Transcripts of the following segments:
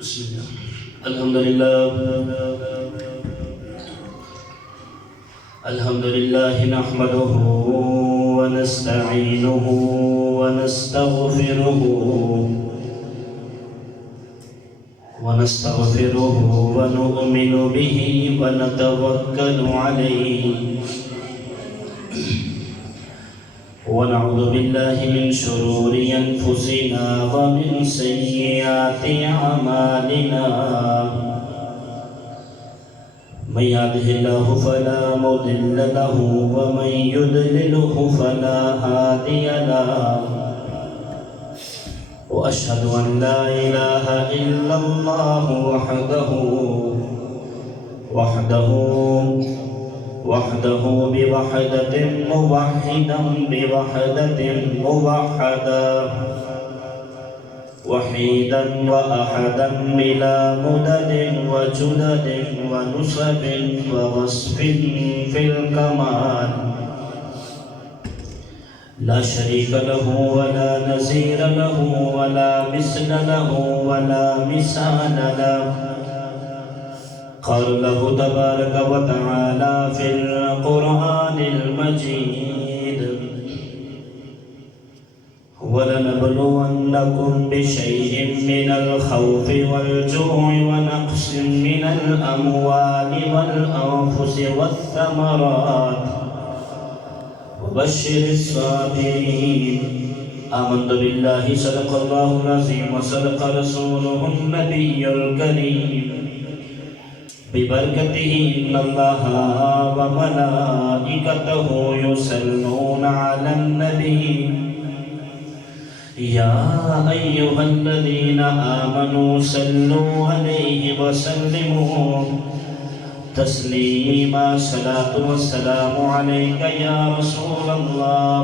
بسم الله. الحمد لله نحمده ونستعينه ونستغفره ونؤمن به ونتوكل عليه ونعوذ بالله من شرور أنفسنا ومن سيئات أعمالنا من يهده الله فلا مضل له ومن يضلله فلا هادي له وأشهد أن لا إله إلا الله وحده بوحدة موحدا بوحدة موحدا وحيدا وأحدا بلا مدد وجدد ونصب ووصف في الكمال لا شريك له ولا نظير له ولا مثل له ولا مثال له قال له تبارك وتعالى في القرآن المجيد ولنبلونكم بشيء من الخوف والجوع ونقص من الأموال والأنفس والثمرات وبشر الصابرين آمنت بالله صدق الله العظيم وصدق رسوله النبي الكريم ببركته إن الله وملائكته يصلون على النبي يا أيها الذين آمنوا صلوا عليه وسلموا تسليما صلاة والسلام عليك يا رسول الله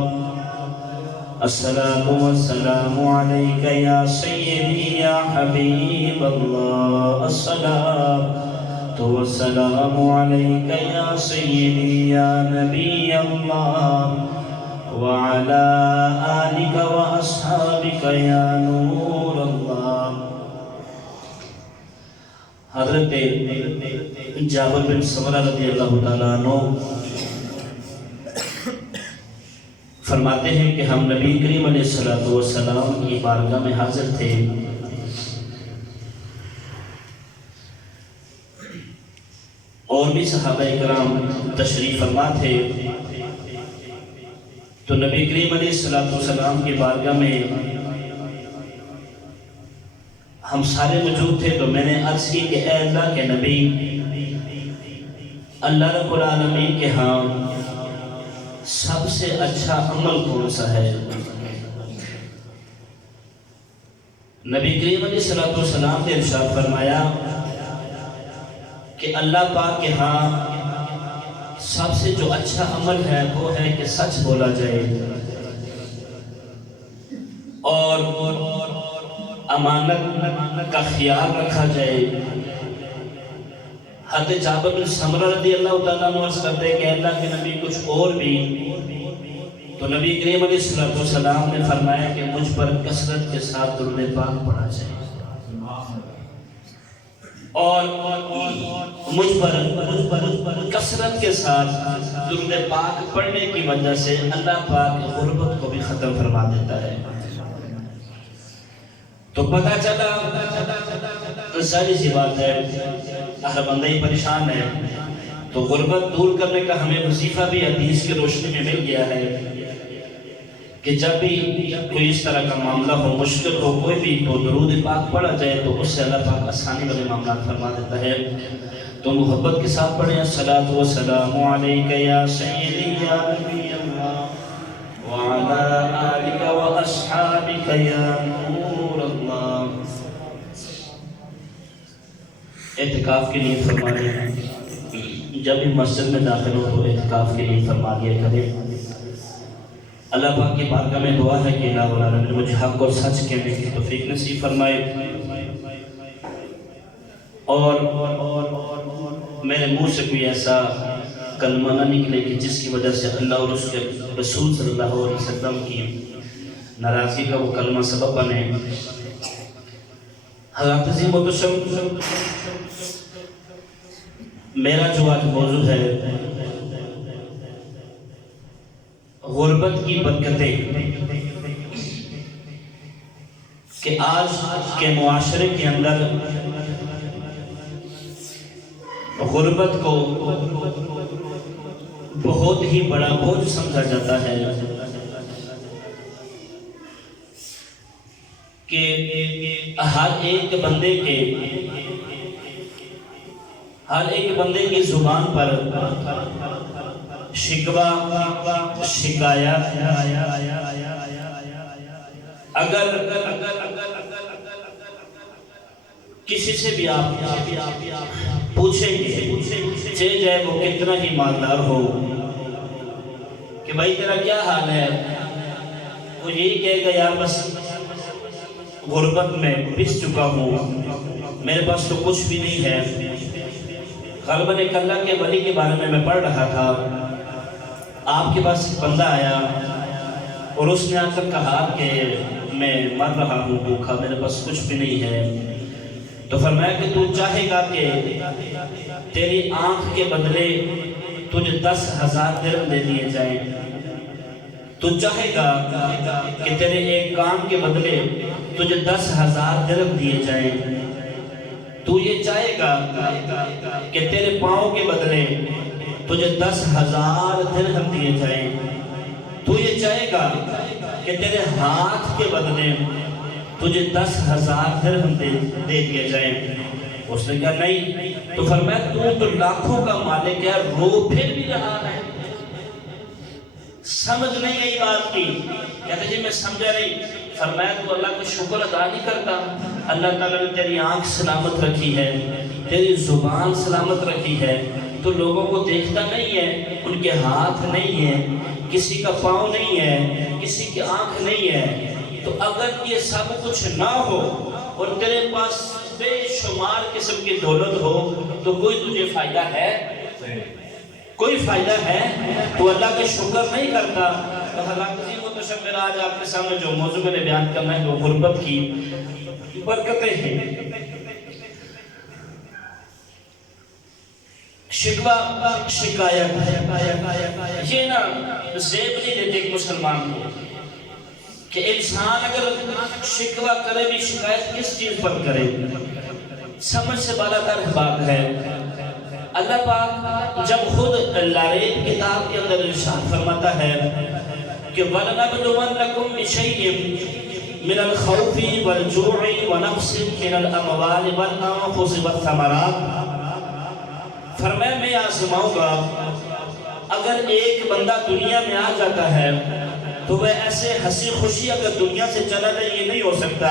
الصلاة والسلام عليك يا سيدي يا حبيب الله الصلاة والسلام عليك يا سيدي يا نبي الله وعلى آلك وأصحابك يا نور الله. حضرت جابر بن سمرہ رضی اللہ تعالیٰ عنہ فرماتے ہیں کہ ہم نبی کریم علیہ السلام کی بارگاہ میں حاضر تھے. اور بھی صحابہ اکرام تشریف فرما تھے تو نبی کریم علیہ السلام کی بارگاہ میں ہم سارے موجود تھے. تو میں نے عرض کی کہ اے اللہ کے نبی، اللہ رب العالمین کے ہاں سب سے اچھا عمل کون سا ہے؟ نبی کریم علیہ السلام نے ارشاد فرمایا کہ اللہ پاک کے ہاں سب سے جو اچھا عمل ہے وہ ہے کہ سچ بولا جائے اور امانت کا خیال رکھا جائے. حضرت جابر بن سمرہ رضی اللہ تعالیٰ عنہ عرض کرتے ہیں کہ اللہ کے نبی کچھ اور بھی؟ تو نبی کریم علیہ السلام نے فرمایا کہ مجھ پر کثرت کے ساتھ درود پاک پڑھا جائے اور مجھ پر کثرت کے ساتھ درود پاک پڑھنے کی وجہ سے اللہ پاک غربت کو بھی ختم فرما دیتا ہے. تو پتہ چلا ساری سی بات ہے، ہر بندہ ہی پریشان ہے. تو غربت دور کرنے کا ہمیں وظیفہ بھی حدیث کی روشنی میں مل گیا ہے کہ جب بھی کوئی اس طرح کا معاملہ ہو، مشکل ہو کوئی بھی، تو درود پاک پڑھا جائے تو اس سے اللہ پاک آسانی والے معاملات فرما دیتا ہے. تو محبت کے ساتھ پڑھیں الصلاۃ والسلام علیک یا سیدی یا نبی اللہ وعلی آلک واصحابک یا نور اللہ. اعتکاف کے لیے فرما دیں، جب بھی مسجد میں داخل ہو تو اعتکاف کے لیے فرما دیا کریں. اللہ پاک کی بارگاہ میں دعا ہے کہ اللہ العالمین مجھے حق اور سچ کہنے کی توفیق نصیب فرمائے اور میرے منہ سے کوئی ایسا کلمہ نہ نکلے کہ جس کی وجہ سے اللہ اور اس کے رسول صلی اللہ علیہ وسلم کی ناراضگی کا وہ کلمہ سبب بنے. حضرت عظیم الشان میرا جو آج موضوع ہے غربت کی برکتیں، کہ آج کے معاشرے کے اندر غربت کو بہت ہی بڑا بوجھ سمجھا جاتا ہے، کہ ہر ایک بندے کی زبان پر شکوہ شکایت اگر کسی سے بھی آپ پوچھیں گے، چاہے جائے وہ کتنا ہی مالدار ہو، کہ بھائی تیرا کیا حال ہے، وہ یہی کہے گا یار بس غربت میں پس چکا ہوں، میرے پاس تو کچھ بھی نہیں ہے۔ غالباً ایک اللہ کے ولی کے بارے میں پڑھ رہا تھا، آپ کے پاس ایک بندہ آیا اور اس نے آ کر کہا کہ میں مر رہا ہوں بھوکا، میرے پاس کچھ بھی نہیں ہے۔ تو فرمایا کہ تو چاہے گا کہ تیری آنکھ کے بدلے تجھے 10,000 درہم دے دیے جائیں، تو چاہے گا کہ تیرے ایک کام کے بدلے تجھے 10,000 درہم دیے جائیں، تو یہ چاہے گا کہ تیرے پاؤں کے بدلے تجھے 10,000 درہم دیے جائیں، تو یہ چاہے گا کہ تیرے ہاتھ کے بدلے تجھے 10,000 درہم دے دیے جائیں۔ اس نے کہا نہیں، تو فرمایا تو لاکھوں کا مالک ہے، رو پھر بھی رہا ہے۔ سمجھ نہیں گئی بات کی، کہتے جی میں سمجھا نہیں۔ فرمایا تو اللہ کا شکر ادا نہیں کرتا، اللہ تعالیٰ نے تیری آنکھ سلامت رکھی ہے، تیری زبان سلامت رکھی ہے، تو لوگوں کو دیکھتا نہیں ہے، ان کے ہاتھ نہیں ہے، کسی کا پاؤں نہیں ہے، کسی کی آنکھ نہیں ہے۔ تو اگر یہ سب کچھ نہ ہو اور تیرے پاس بے شمار قسم کی دولت ہو تو کوئی تجھے فائدہ ہے؟ کوئی فائدہ ہے؟ تو اللہ کا شکر نہیں کرتا۔ تو حضرت عظیم الشان آج آپ کے سامنے جو موضوع میں نے بیان کرنا ہے وہ غربت کی برکتیں ہیں۔ شکوہ شکایت یہ نا زیب نہیں دیتے ایک مسلمان کو، کہ انسان اگر شکوہ کرے بھی شکایت کس چیز پر کرے، سمجھ سے بالا تر بات ہے۔ اللہ پاک جب خود لاریب کتاب کے اندر ارشاد فرماتا ہے کہ وَلَنَبْلُوَنَّكُمْ بِشَيْءٍ مِّنَ الْخَوْفِ وَالْجُوعِ وَنَقْصٍ مِّنَ الْأَمْوَالِ وَالْأَنفُسِ وَالثَّمَرَاتِ، فرمایا میں آزماؤں گا۔ اگر ایک بندہ دنیا میں آ جاتا ہے تو وہ ایسے ہنسی خوشی اگر دنیا سے چلا جائے یہ نہیں ہو سکتا۔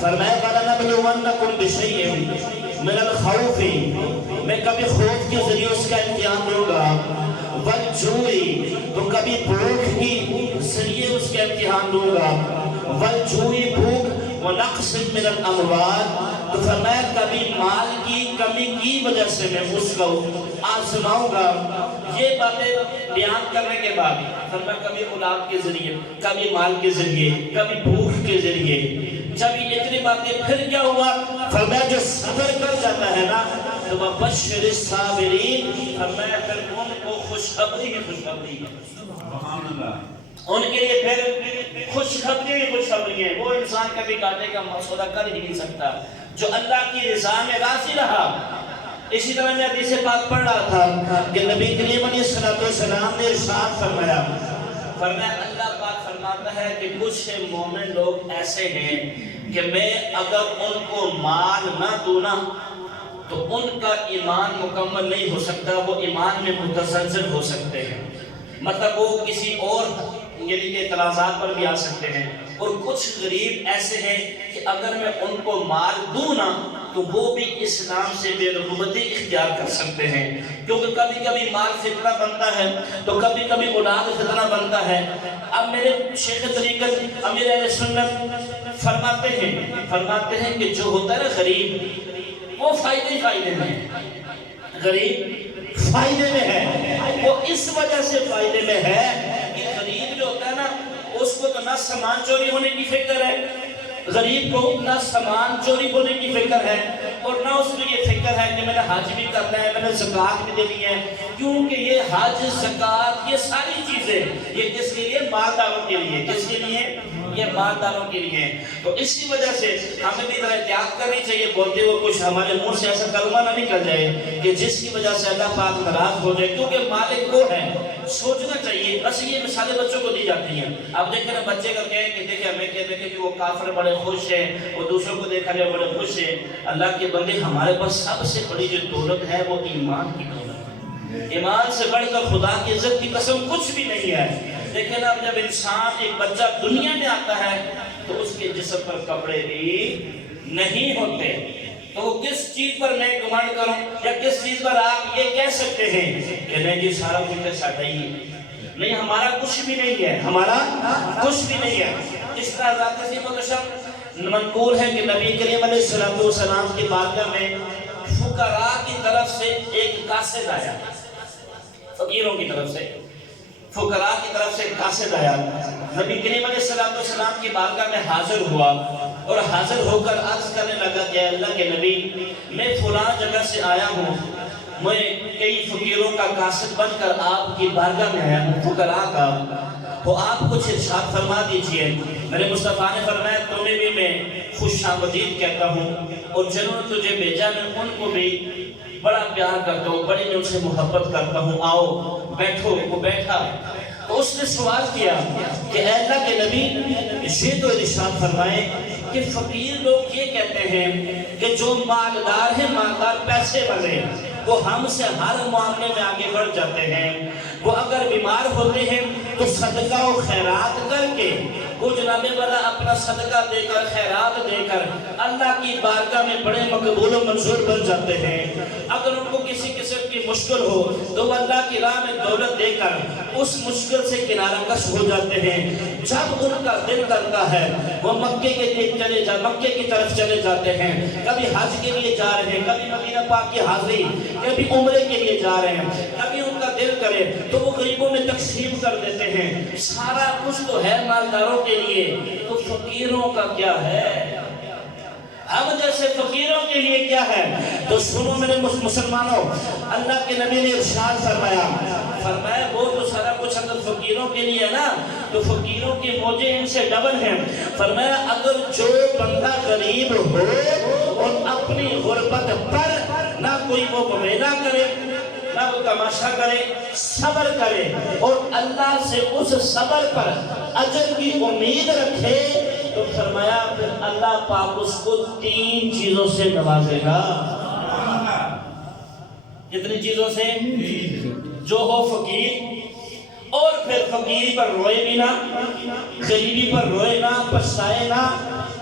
فرمایا وَلَنَبْلُوَنَّكُمْ بِشَيْءٍ مِّنَ الْخَوْفِ، میں کبھی خوف کے ذریعے اس کا امتحان دوں گا، وَالْجُوعِ، تو کبھی بھوک کی ذریعے اس کا امتحان دوں گا، وَالْجُوعِ بھوک، وَنَقْصٍ مِّنَ الْأَمْوَالِ، تو فرمایا کبھی مال کی کمی کی وجہ سے میں اس کو آزماؤں گا۔ یہ باتیں بیان کرنے کے بعد فرمایا کبھی اولاد کے ذریعے، کبھی مال کے ذریعے، کبھی بھوک کے ذریعے، جب یہ اتنی باتیں پھر کیا ہوا؟ فرمایا جو صبر کر جاتا ہے نا تو وَبَشِّرِ الصَّابِرِينَ، فرمایا پھر ان کو خوشخبری ہی خوشخبری ہے، ان کے لیے پھر خوشخبری ہی خوشخبری ہے۔ وہ انسان کبھی گھاٹے کا مسئلہ کر ہی نہیں سکتا جو اللہ کی رضا میں راضی رہا۔ اسی طرح میں حدیث پاک پڑھ رہا تھا کہ نبی کریم علیہ السلام نے ارشاد فرمایا اللہ پاک فرماتا ہے کہ کچھ مومن لوگ ایسے ہیں کہ میں اگر ان کو مال نہ دوں نا تو ان کا ایمان مکمل نہیں ہو سکتا، وہ ایمان میں متزلزل ہو سکتے ہیں، مطلب وہ کسی اور یعنی اعتراضات پر بھی آ سکتے ہیں۔ اور کچھ غریب ایسے ہیں کہ اگر میں ان کو مال دوں نا تو وہ بھی اسلام سے بے رغبتی اختیار کر سکتے ہیں، کیونکہ کبھی کبھی مال فتنہ بنتا ہے تو کبھی کبھی اولاد فتنہ بنتا ہے۔ اب میرے شیخ طریقت امیر اہل سنت فرماتے ہیں کہ جو ہوتا ہے نا غریب، وہ فائدے میں ہے، غریب فائدے میں ہے، وہ اس وجہ سے فائدے میں ہے کہ غریب جو ہوتا ہے نا اس کو تو نہ سامان چوری ہونے کی فکر ہے، غریب کو نہ سامان چوری ہونے کی فکر ہے اور نہ اس میں یہ فکر ہے کہ میں نے حج بھی کرنا ہے، میں نے زکوٰۃ بھی دینی ہے، کیونکہ یہ حج زکوٰۃ یہ ساری چیزیں یہ کس کے لیے؟ مالداروں کے لیے۔ کس کے لیے؟ یہ مالداروں کے لیے۔ تو اسی وجہ سے ہمیں بھی ذرا احتیاط کرنی چاہیے بولتے ہوئے کچھ ہمارے منہ سے ایسا کلمہ نہ نکل جائے کہ جس کی وجہ سے اللہ پاک ناراض ہو جائے، کیونکہ مالک وہ ہے۔ سوچنا چاہیے، بس یہ مثالیں بچوں کو دی جاتی ہیں۔ اب دیکھیں نا بچے کا کہیں کہ دیکھیں ہمیں کہتے ہیں کہ وہ کافر بڑے خوش ہیں، وہ دوسروں کو دیکھا جائے بڑے خوش ہیں۔ اللہ کے بندے ہمارے پاس سب سے بڑی جو دولت ہے وہ ایمان کی دولت ہے۔ ایمان سے بڑھ کر خدا کی عزت کی قسم کچھ بھی نہیں ہے۔ دیکھیں نا اب جب انسان ایک بچہ دنیا میں آتا ہے تو اس کے جسم پر کپڑے بھی نہیں ہوتے، تو وہ کس چیز پر میں گمانڈ کروں یا کس چیز پر آپ یہ کہہ سکتے ہیں کہ نہیں جی سارا کچھ ساڈا ہی ہے؟ نہیں، ہمارا کچھ بھی نہیں ہے، ہمارا کچھ بھی نہیں ہے۔ اس طرح ذات عظیم و شان منقول ہے کہ نبی کریم علیہ السلام کی بارگاہ میں فقراء کی طرف سے ایک قاصد آیا، فقیروں کی طرف سے، فقراء کی طرف سے ایک قاصد آیا۔ نبی کریم علیہ السلام کی بارگاہ میں حاضر ہوا اور حاضر ہو کر عرض کرنے لگا کہ اللہ کے نبی، میں فلاں جگہ سے آیا ہوں، میں کئی فقیروں کا قاصد بن کر آپ کی بارگاہ میں آیا ہوں، فقراء کا، تو آپ کچھ ارشاد فرما دیجئے۔ میرے مصطفیٰ نے فرمایا تمہیں بھی میں خوش آمدید کہتا ہوں، اور جنہوں نے تجھے بھیجا میں ان کو بھی بڑا پیار کرتا ہوں، بڑی میں ان سے محبت کرتا ہوں، آؤ بیٹھو۔ وہ بیٹھا تو اس نے سوال کیا کہ اے اللہ کے نبی، یہ تو ارشاد فرمائے کہ فقیر لوگ یہ کہتے ہیں کہ جو مالدار ہیں، مالدار پیسے والے، وہ ہم سے ہر معاملے میں آگے بڑھ جاتے ہیں، وہ اگر بیمار ہوتے ہیں تو صدقہ و خیرات کر کے، وہ جناب والا اپنا صدقہ دے کر خیرات دے کر اللہ کی بارگاہ میں بڑے مقبول و منظور بن جاتے ہیں۔ اگر ان کو کسی قسم کی مشکل ہو تو وہ اللہ کی راہ میں دولت دے کر اس مشکل سے کنارہ کش ہو جاتے ہیں۔ جب ان کا دل کرتا ہے وہ مکے کی طرف چلے جاتے ہیں، کبھی حج کے لیے جا رہے ہیں، کبھی مدینہ پاک کی حاضری، کبھی عمرے کے لیے جا رہے ہیں، کبھی ان کا دل کرے تو وہ غریبوں میں تقسیم کر دیتے ہیں۔ سارا کچھ تو ہے مالداروں کے لیے، تو فقیروں کا کیا ہے؟ ہم جیسے فقیروں کے لیے کیا ہے؟ تو سنو میرے مسلمانوں، اللہ کے نبی نے ارشاد فرمایا وہ تو سارا کچھ اگر فقیروں کے لیے ہے نا، تو فقیروں کی موجیں ان سے ڈبل ہیں۔ فرمایا اگر جو بندہ غریب ہو اور اپنی غربت پر نہ کوئی وہ مبینہ کرے، نہ وہ تماشا کرے، صبر کرے اور اللہ سے اس صبر پر اجر کی امید رکھے، تو فرمایا پھر اللہ پاک اس کو 3 چیزوں سے نوازے گا۔ کتنی چیزوں سے؟ جو ہو فقیر، اور پھر فقیری پر روئے بھی نہ، غریبی پر روئے نہ، پچھتائے نہ،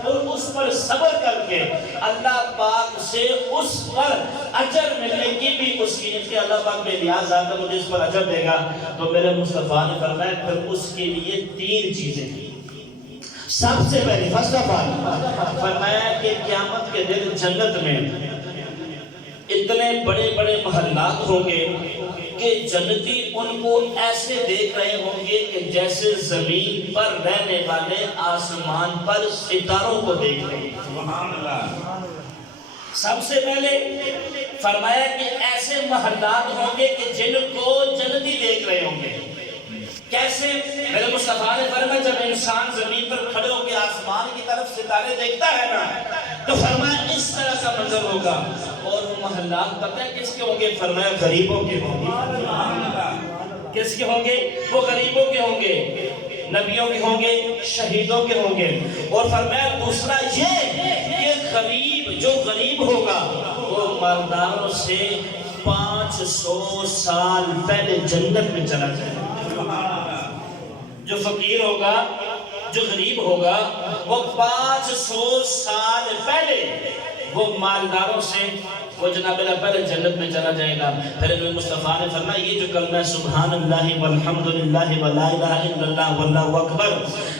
اور اس پر صبر کر کے اللہ پاک سے اس پر اجر ملنے کی بھی اس کی نیت کہ اللہ پاک بے نیاز ذات ہے، مجھے اس پر اجر دے گا۔ تو میرے مصطفیٰ نے فرمایا پھر اس کے لیے 3 چیزیں ہیں۔ سب سے پہلی فرسٹ آف آل فرمایا کہ قیامت کے دن جنت میں اتنے بڑے بڑے محلات ہوں گے کہ جنتی ان کو ایسے دیکھ رہے ہوں گے کہ جیسے زمین پر رہنے والے آسمان پر ستاروں کو دیکھ رہے ہیں۔ سبحان اللہ۔ سب سے پہلے فرمایا کہ ایسے محلات ہوں گے کہ جن کو جنتی دیکھ رہے ہوں گے۔ کیسے؟ میرے مصطفیٰ نے فرمایا جب انسان زمین پر کھڑے ہو کے آسمان کی طرف ستارے دیکھتا ہے نا، تو فرمایا اس طرح کا منظر ہوگا۔ اور وہ محلات پتہ ہے کس کے ہوں گے؟ فرمایا غریبوں کے ہوں گے۔ کس کے ہوں گے؟ وہ غریبوں کے ہوں گے، نبیوں کے ہوں گے، شہیدوں کے ہوں گے۔ اور فرمایا دوسرا یہ کہ جو غریب ہوگا وہ مالداروں سے 500 سال پہلے جنت میں چلا جائے گا۔ جو فقیر ہوگا، جو غریب ہوگا، وہ 500 سال پہلے وہ مالداروں سے وہ جناب اللہ پہلے جنت میں چلا جائے گا۔ پھر نبی مصطفیٰ نے فرمایا یہ جو کلمہ سبحان اللہ والحمدللہ ولا الہ الا اللہ واللہ اکبر،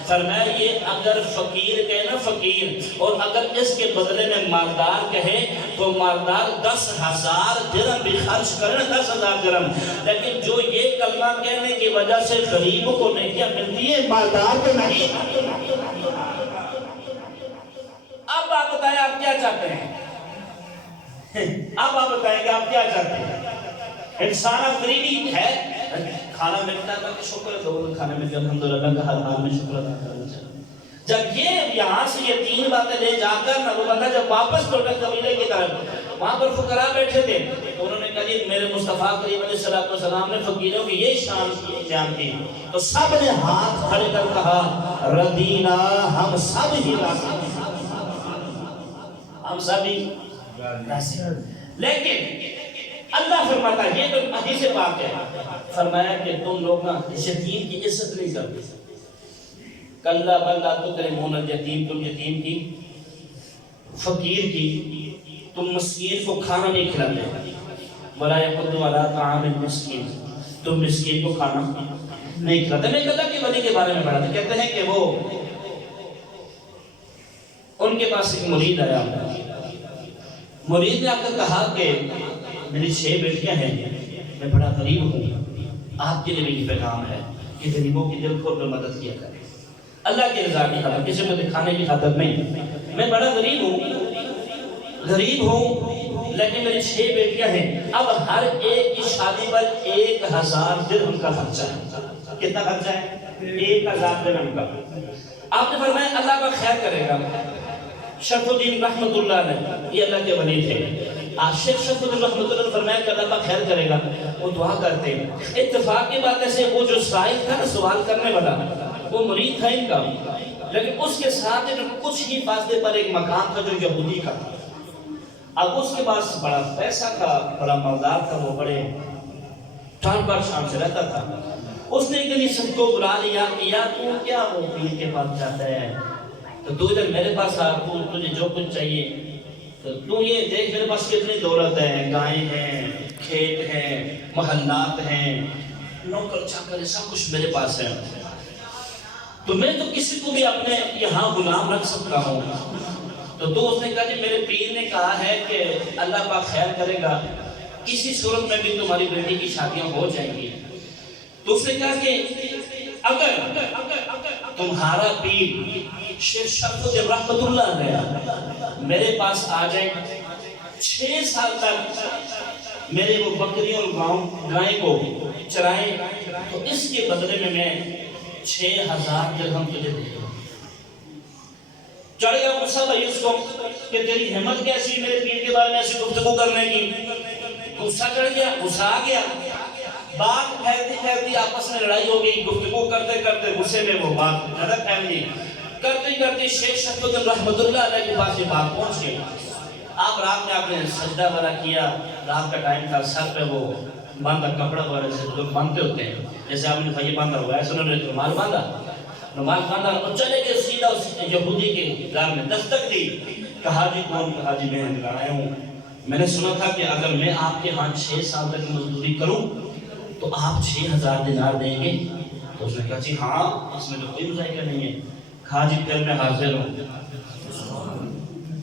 فرمایا یہ اگر فقیر کہے نا فقیر، اور اگر اس کے بدلے میں مالدار کہے تو مالدار 10,000 درہم بھی خرچ کرے، 10,000 درہم، لیکن جو یہ کلمہ کہنے کی وجہ سے غریب کو نیکیاں ملتی ہے، مالدار کو نہیں۔ اب آپ بتائیں آپ کیا چاہتے ہیں؟ اب آپ بتائیں کہ آپ کیا چاہتے ہیں؟ انسان اب غریبی ہے، کھانا ملتا ہے کہ شکر ہے، کھانا مل گیا الحمدللہ کا ہر حال میں شکر ادا کرنا چاہیے۔ جب یہ یہاں سے یہ تین باتیں لے جا کر نہ وہ بندہ جب واپس لوٹا قبیلے کی طرف، وہاں پر فقراء بیٹھے تھے تو انہوں نے کہا جی میرے مصطفیٰ کریم علیہ السلام نے فقیروں کی یہ شان بیان کی، تو سب نے ہاتھ کھڑے کر کہا رضینا، ہم سب ہی راضی ہیں، ہم سب ہی راضی ہیں۔ لیکن اللہ فرماتا ہے، یہ تو حدیث پاک ہے، فرمایا کہ تم لوگ نا یتیم کی عزت نہیں کرتے، کلا بل لا تکرمون الیتیم، تم یتیم کی، فقیر کی، تم مسکین کو کھانا نہیں کھلاتے، ولا یحض علی طعام المسکین، تم مسکین کو کھانا نہیں کھلاتے۔ میں اللہ کے ولی کے بارے میں پڑھا تھا، کہتے ہیں کہ وہ ان کے پاس ایک مرید آیا، مرید نے آ کر کہا کہ میری 6 بیٹیاں ہیں، میں بڑا غریب ہوں، آپ کے لیے میری پیغام ہے کہ غریبوں کی دل کھول کر مدد کیا کریں، اللہ کی رضا کی خاطر، کسی کو دکھانے کی خاطر نہیں۔ میں بڑا غریب ہوں لیکن میری 6 بیٹیاں ہیں، اب ہر ایک کی شادی پر 1000 درہم کا خرچہ ہے۔ کتنا خرچہ ہے؟ 1000 درہم کا۔ آپ نے فرمایا اللہ کا خیر کرے گا۔ شرف الدین رحمت اللہ علیہ، یہ اللہ کے ولی تھے، عاشق شرف الدین رحمت اللہ نے فرمایا کہ اللہ کا خیر کرے گا، وہ دعا کرتے ہیں۔ اتفاق کی بات ایسے، وہ جو سائل تھا نا سوال کرنے والا، وہ مرید تھا ان کا، لیکن اس کے ساتھ کچھ ہی فاصلے پر ایک مکان تھا جو یہودی کا تھا۔ اب اس کے پاس بڑا پیسہ تھا، بڑا مالدار تھا، وہ بڑے ٹان پر شام سے رہتا تھا۔ اس نے کہیں سب کو بلا لیا کہ یا تو کیا وہ پیر کے پاس جاتا ہے، تو تو ادھر میرے پاس آ، تجھے جو کچھ چاہیے تو یہ دیکھ میرے پاس کتنی دولت ہے، گائیں ہیں، کھیت ہیں، محلات ہیں، نوکر چاکر ہے، سب کچھ میرے پاس ہے، تو میں تو کسی کو بھی اپنے یہاں غلام رکھ سکتا ہوں۔ تو اس نے کہا جی میرے پیر نے کہا ہے کہ اللہ پاک خیر کرے گا، کسی صورت میں بھی تمہاری بیٹی کی شادیاں ہو جائیں گی۔ تو اس نے کہا کہ اگر تمہارا پیر شیخ شرف الدین رحمت اللہ علیہ میرے پاس آ جائے، 6 سال تک میرے وہ بکریوں اور گائیں کو چرائیں، تو اس کے بدلے میں 6000 درہم تجھے دے دوں۔ چڑھ گیا غصہ بھائی اس کو کہ تیری ہمت کیسی میرے پیر کے بارے میں ایسی گفتگو کرنے کی، غصہ چڑھ گیا، غصہ آ گیا، بات پھیلتی آپس میں لڑائی ہو گئی، گفتگو کرتے کرتے غصے میں وہ بات زیادہ پھیل گئی، کرتے شیخ شرف الدین رحمت اللہ علیہ کے پاس یہ بات پہنچ گئی۔ آپ رات میں آپ نے سجدہ وغیرہ کیا، رات کا ٹائم تھا، سر پہ وہ باندھا کپڑا وغیرہ سے لوگ باندھتے ہوتے ہیں، جیسے آپ نے یہ باندھا ہوا ہے، ایسے انہوں نے رومال باندھا اور چلے گئے سیدھا اس یہودی کے گھر میں، دستک دی، کہا جی کون؟ کہا جی میں آیا ہوں، میں نے سنا تھا کہ اگر میں آپ کے ہاں 6 سال تک مزدوری کروں تو آپ 6000 دینار دیں گے؟ تو اس نے کہا جی ہاں، اس میں تو کوئی مذائقہ نہیں ہے۔ کہا جی پھر میں حاضر ہوں۔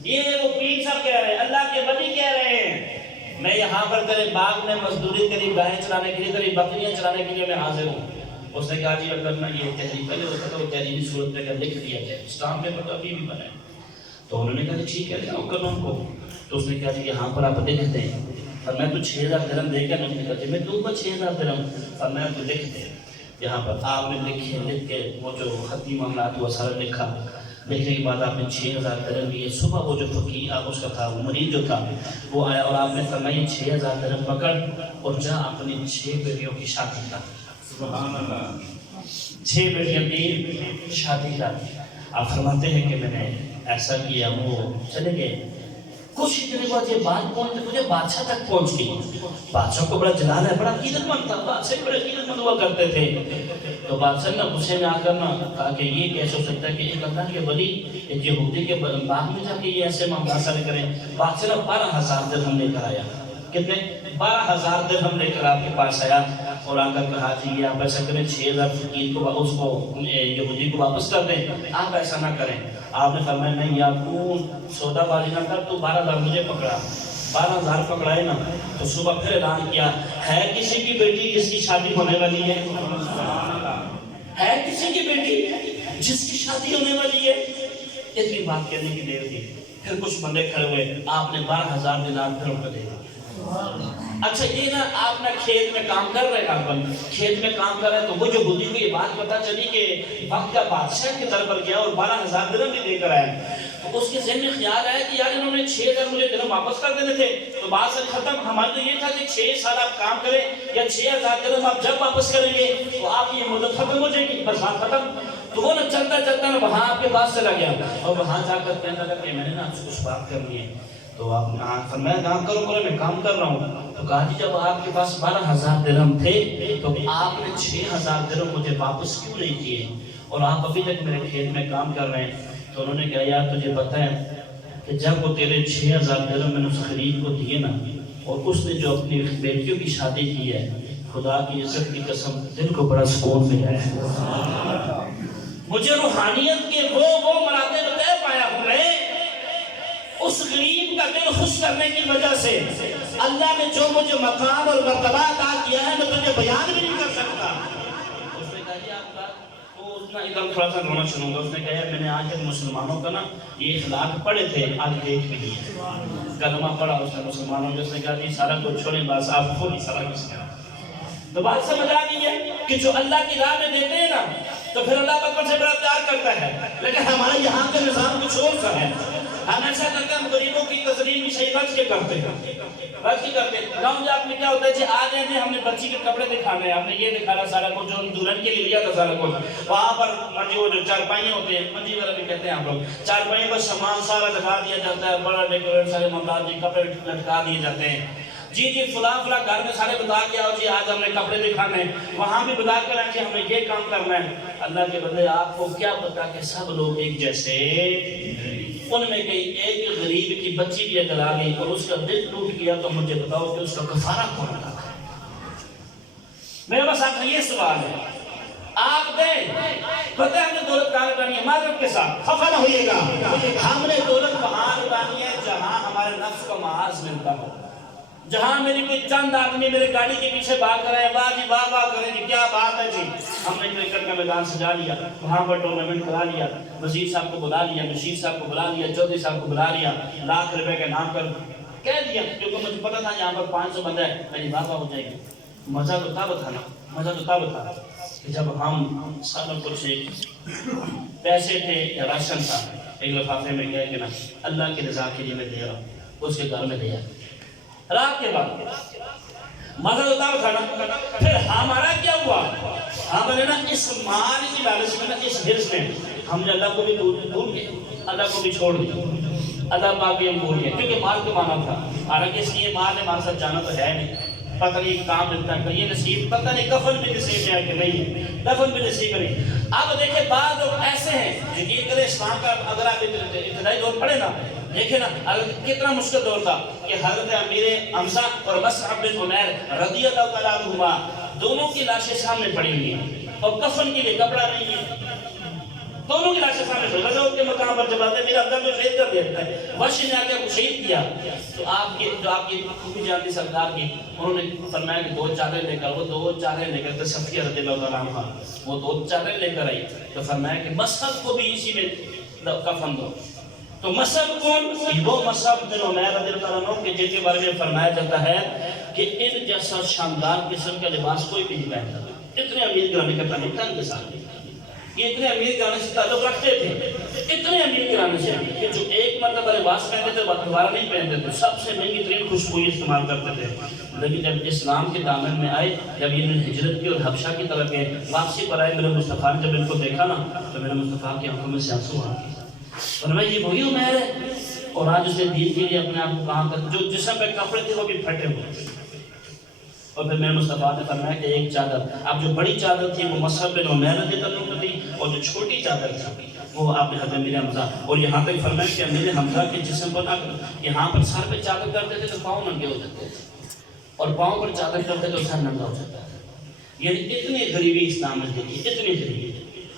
یہ وہ پیر صاحب کہہ رہے ہیں، اللہ کے ولی کہہ رہے ہیں میں یہاں پر تیرے باغ میں مزدوری تیری گائیں چرانے کے لیے، تیری بکریاں چرانے کے لیے میں حاضر ہوں۔ اس نے کہا جی اگر میں یہ تحریر پہلے ہوتا تو تحریری صورت میں اگر لکھ دیا جائے، اسٹامپ پیپر تو ابھی بھی بنا ہے۔ تو انہوں نے کہا جی ٹھیک ہے جاؤ کرو ان کو۔ تو اس نے کہا جی یہاں پر آپ لکھ دیں، اور میں تو 6000 درہم دے گا، نہیں کہا جی میں دوں گا 6000 درہم، اور میں تو لکھ دیں یہاں پر۔ آپ نے لکھ کے وہ جو خطی معاملات ہوا سارا لکھا، لکھنے کے بعد آپ نے 6000 درہم لیے۔ صبح وہ جو فقیر آپ اس کا تھا، وہ مرید جو تھا وہ آیا اور آپ نے فرمایا 6000 درہم پکڑ اور جا اپنی 6 بیٹیوں کی شادی کر۔ سبحان اللہ، 6 بیٹیوں کی شادی کر۔ آپ فرماتے ہیں کہ میں نے ایسا کیا، وہ چلے گئے۔ کچھ ہی دنوں بعد یہ بات پہنچتے مجھے بادشاہ تک پہنچ گئی۔ بادشاہ کو بڑا جلال ہے، بڑا عقیدت مند تھا، بادشاہ بڑے عقیدت مند ہوا کرتے تھے۔ تو بادشاہ نے غصے میں آ کر کہا کہ یہ کیسے ہو سکتا ہے کہ ایک اللہ کے ولی ایک یہودی کے باغ میں جا کے یہ ایسے معاملات سارے کریں۔ بادشاہ نے 12000 درہم لے کر آیا۔ کتنے؟ 12000 درہم لے کر آپ کے پاس آیا اور آ کر کہا جی یہ آپ ایسا کریں 6000 فقیر کو اس کو یہودی کو واپس کر دیں، آپ ایسا نہ کریں۔ آپ نے فرمایا نہیں یعقوب سودا بازی نہ کر، تو 12000 مجھے پکڑا، 12000 پکڑائے نا۔ تو صبح پھر اعلان کیا ہے کسی کی بیٹی جس کی شادی ہونے والی ہے؟ ہے کسی کی بیٹی جس کی شادی ہونے والی ہے؟ اتنی بات کہنے کی دیر تھی، پھر کچھ بندے کھڑے ہوئے، آپ نے 12,000 دینار پھر ان کو دے دیا۔ اچھا یہ نا آپ نے کھیت میں کام کر رہے ہیں، کھیت میں کام کر رہے ہیں، تو وہ جو بدھی کو یہ بات پتا چلی کہ وقت کا بادشاہ کے در پر گیا اور 12,000 درہم بھی دے کر آیا، تو اس کے ذہن میں خیال آیا کہ یار انہوں نے 6,000 مجھے درہم واپس کر دینے تھے، تو بات سے ختم۔ ہمارا تو یہ تھا کہ 6 سال آپ کام کریں یا 6,000 درہم آپ جب واپس کریں گے تو آپ کی یہ مدت ختم ہو جائے گی، بس بات ختم۔ تو وہ نا چلتا چلتا وہاں آپ کے پاس چلا گیا اور وہاں جا کر کہنے لگا کہ میں نے نا آپ سے کچھ بات کرنی ہے۔ تو آپ نے فرمایا کام کرو کرو، میں کام کر رہا ہوں۔ تو کہا جی جب آپ کے پاس 12,000 درہم تھے تو آپ نے 6,000 درہم مجھے واپس کیوں نہیں کیے اور آپ ابھی تک میرے کھیت میں کام کر رہے ہیں؟ تو انہوں نے کہا یار تجھے پتہ ہے کہ جب وہ تیرے 6,000 درہم میں نے اس غریب کو دیے نا اور اس نے جو اپنی بیٹیوں کی شادی کی ہے، خدا کی عزت کی قسم دل کو بڑا سکون ملا ہے۔ مجھے روحانیت کے وہ مراتب طے پایا ہوں میں، اس غریب کا دل خوش کرنے کی وجہ سے اللہ نے جو مجھے مقام اور مرتبہ عطا کیا ہے میں تجھے بیان بھی نہیں کر سکتا۔ اس نے کہا جی آپ کا تو اس نے ادھر تھوڑا سا رونا شروع ہوا۔ اس نے کہا میں نے آج تک مسلمانوں کا نا یہ اخلاق پڑھے تھے، آج دیکھ بھی نہیں کلمہ پڑھا اس نے مسلمانوں نے۔ اس نے کہا جی سارا کچھ چھوڑیں، بس آپ خود ہی سارا کچھ کریں۔ تو بات سمجھ آ گئی ہے کہ جو اللہ کی راہ میں دیتے ہیں نا تو پھر اللہ پاک سے بڑا پیار کرتا ہے، لیکن ہمارے یہاں کا نظام کچھ اور سا ہے۔ ہم ایسا کرتے ہیں، ہم غریبوں کی تسلیم بھی صحیح بچ کے کرتے ہیں، بچ کے کرتے ہیں۔ گاؤں جات میں کیا ہوتا ہے جی آ جائیں جی ہم نے بچی کے کپڑے دکھانے ہیں، ہم نے یہ دکھانا سارا کچھ جو دلہن کے لیے لیا تھا سارا کچھ، وہاں پر منجی وہ جو چارپائیاں ہوتے ہیں، منجی والا بھی کہتے ہیں ہم لوگ، چارپائیوں پر سامان سارا دکھا دیا جاتا ہے، بڑا ڈیکوریٹ سارے ممتاز جی کپڑے لٹکا دیے جاتے ہیں۔ جی جی فلاں گھر میں سارے بتا کے آؤ جی آج ہم نے کپڑے دکھانے ہیں، وہاں بھی بتا کر آئیں جی ہمیں یہ کام کرنا ہے۔ اللہ کے بدلے آپ کو کیا پتا کہ سب لوگ ایک جیسے، ان میں کئی ایک غریب کی بچی بھی اگر آ گئی اور اس کا دل ٹوٹ گیا تو مجھے بتاؤ کہ اس کا کفارہ کون ہوگا؟ میرے پاس آپ کا یہ سوال ہے، آپ دیں پتہ ہے ہم نے دولت کہاں لٹانی ہے؟ معذرت کے ساتھ خفا نہ ہوئیے گا، ہم نے دولت وہاں لٹانی ہے جہاں ہمارے نفس کا معاذ ملتا ہو، جہاں میری کوئی چند آدمی میرے گاڑی کے پیچھے بھاگ کر آئے، واہ جی واہ واہ کریں جی کیا بات ہے جی، ہم نے کرکٹ کا میدان سجا لیا، وہاں پر ٹورنامنٹ کرا لیا، وزیر صاحب کو بلا لیا، نشیر صاحب کو بلا لیا، چودھری صاحب کو بلا لیا، لاکھ روپے کے نام پر کہہ دیا، کیونکہ مجھے پتا تھا یہاں پر 500 بندہ ہے، میری واہ واہ ہو جائے گی۔ مزہ تو تب تھا نا، مزہ تو تب تھا کہ جب ہم سب کچھ پیسے تھے یا راشن تھا ایک لفافے میں گئے کہ نا اللہ کی رضا کے لیے میں دے رہا ہوں، اس کے گھر میں دیا رات کے بعد مزہ تو تب تھا نا۔ پھر ہمارا کیا ہوا، ہم نے نا اس مال کی لالچ میں نا اس حرص میں ہم نے اللہ کو بھی بھول گئے، اللہ کو بھی چھوڑ دیا، اللہ پاک بھی ہم بھول گئے، کیونکہ مال کو مانا تھا، حالانکہ اس لیے مال نے ہمارے ساتھ جانا تو ہے نہیں، پتہ نہیں کام ملتا ہے یہ نصیب، پتہ نہیں کفن بھی نصیب میں ہے کہ نہیں، دفن بھی نصیب میں نہیں۔ اب دیکھیں بعض لوگ ایسے ہیں یقین کریں اسلام کا اگر آپ ابتدائی دور پڑھے نا دیکھیں نا کتنا مشکل دور تھا کہ حضرت امیر حمزہ اور مصعب بن عمیر رضی اللہ تعالیٰ عنہما دونوں کی لاشیں سامنے پڑی ہوئی ہیں اور کفن کے لیے کپڑا نہیں ہے، دونوں کی لاشیں سامنے پڑی، غزوہ کے مقام پر جب آتے میرا اندر میں شہید کر دیتا ہے، وحشی نے آتے کو شہید کیا، تو آپ کی جو آپ کی خوبی جانتی سردار کی انہوں نے فرمایا کہ 2 چادریں لے کر، وہ 2 چادریں لے کر صفیہ رضی اللہ تعالیٰ عنہ وہ 2 چادریں لے کر آئی، تو فرمایا کہ مصعب کو بھی اسی میں کفن دو۔ تو مصعب کون؟ وہ مصعب بن عمیر رضی اللہ عنہ کے جن کے بارے میں فرمایا جاتا ہے کہ ان جیسا شاندار قسم کا لباس کوئی بھی نہیں پہنتا، اتنے امیر گرانے کا تعلق تھا ان کے ساتھ، یہ اتنے امیر گرانے سے تعلق رکھتے تھے، اتنے امیر گرانے سے کہ جو ایک مرتبہ لباس پہنتے تھے دوبارہ نہیں پہنتے تھے، سب سے مہنگی ترین خوشبوئی استعمال کرتے تھے۔ لیکن جب اسلام کے دامن میں آئے، جب انہوں نے ہجرت کی اور حبشہ کی طرف گئے، واپسی پر آئے، میرے مصطفیٰ نے جب ان کو دیکھا نا تو میرے مصطفیٰ کی آنکھوں میں سے آنسو آ گئے، فرمایا یہ وہی عمیر ہے، اور آج اس نے دین کے لیے اپنے آپ کو کہاں تک جو جسم پہ کپڑے تھے وہ بھی پھٹے ہوئے۔ اور پھر میرے مصطفیٰ نے فرمایا کہ ایک چادر، اب جو بڑی چادر تھی وہ مصعب بن عمیر رضی اللہ عنہ تھی، اور جو چھوٹی چادر تھی وہ آپ نے حضرت امیر حمزہ، اور یہاں تک فرمایا کہ امیر حمزہ کے جسم پر یہاں پر سر پہ چادر کرتے تھے تو پاؤں ننگے ہو جاتے تھے، اور پاؤں پر چادر کرتے تو سر ننگا ہو جاتا تھا، یعنی اتنی غریبی اسلام میں تھی، اتنی غریبی۔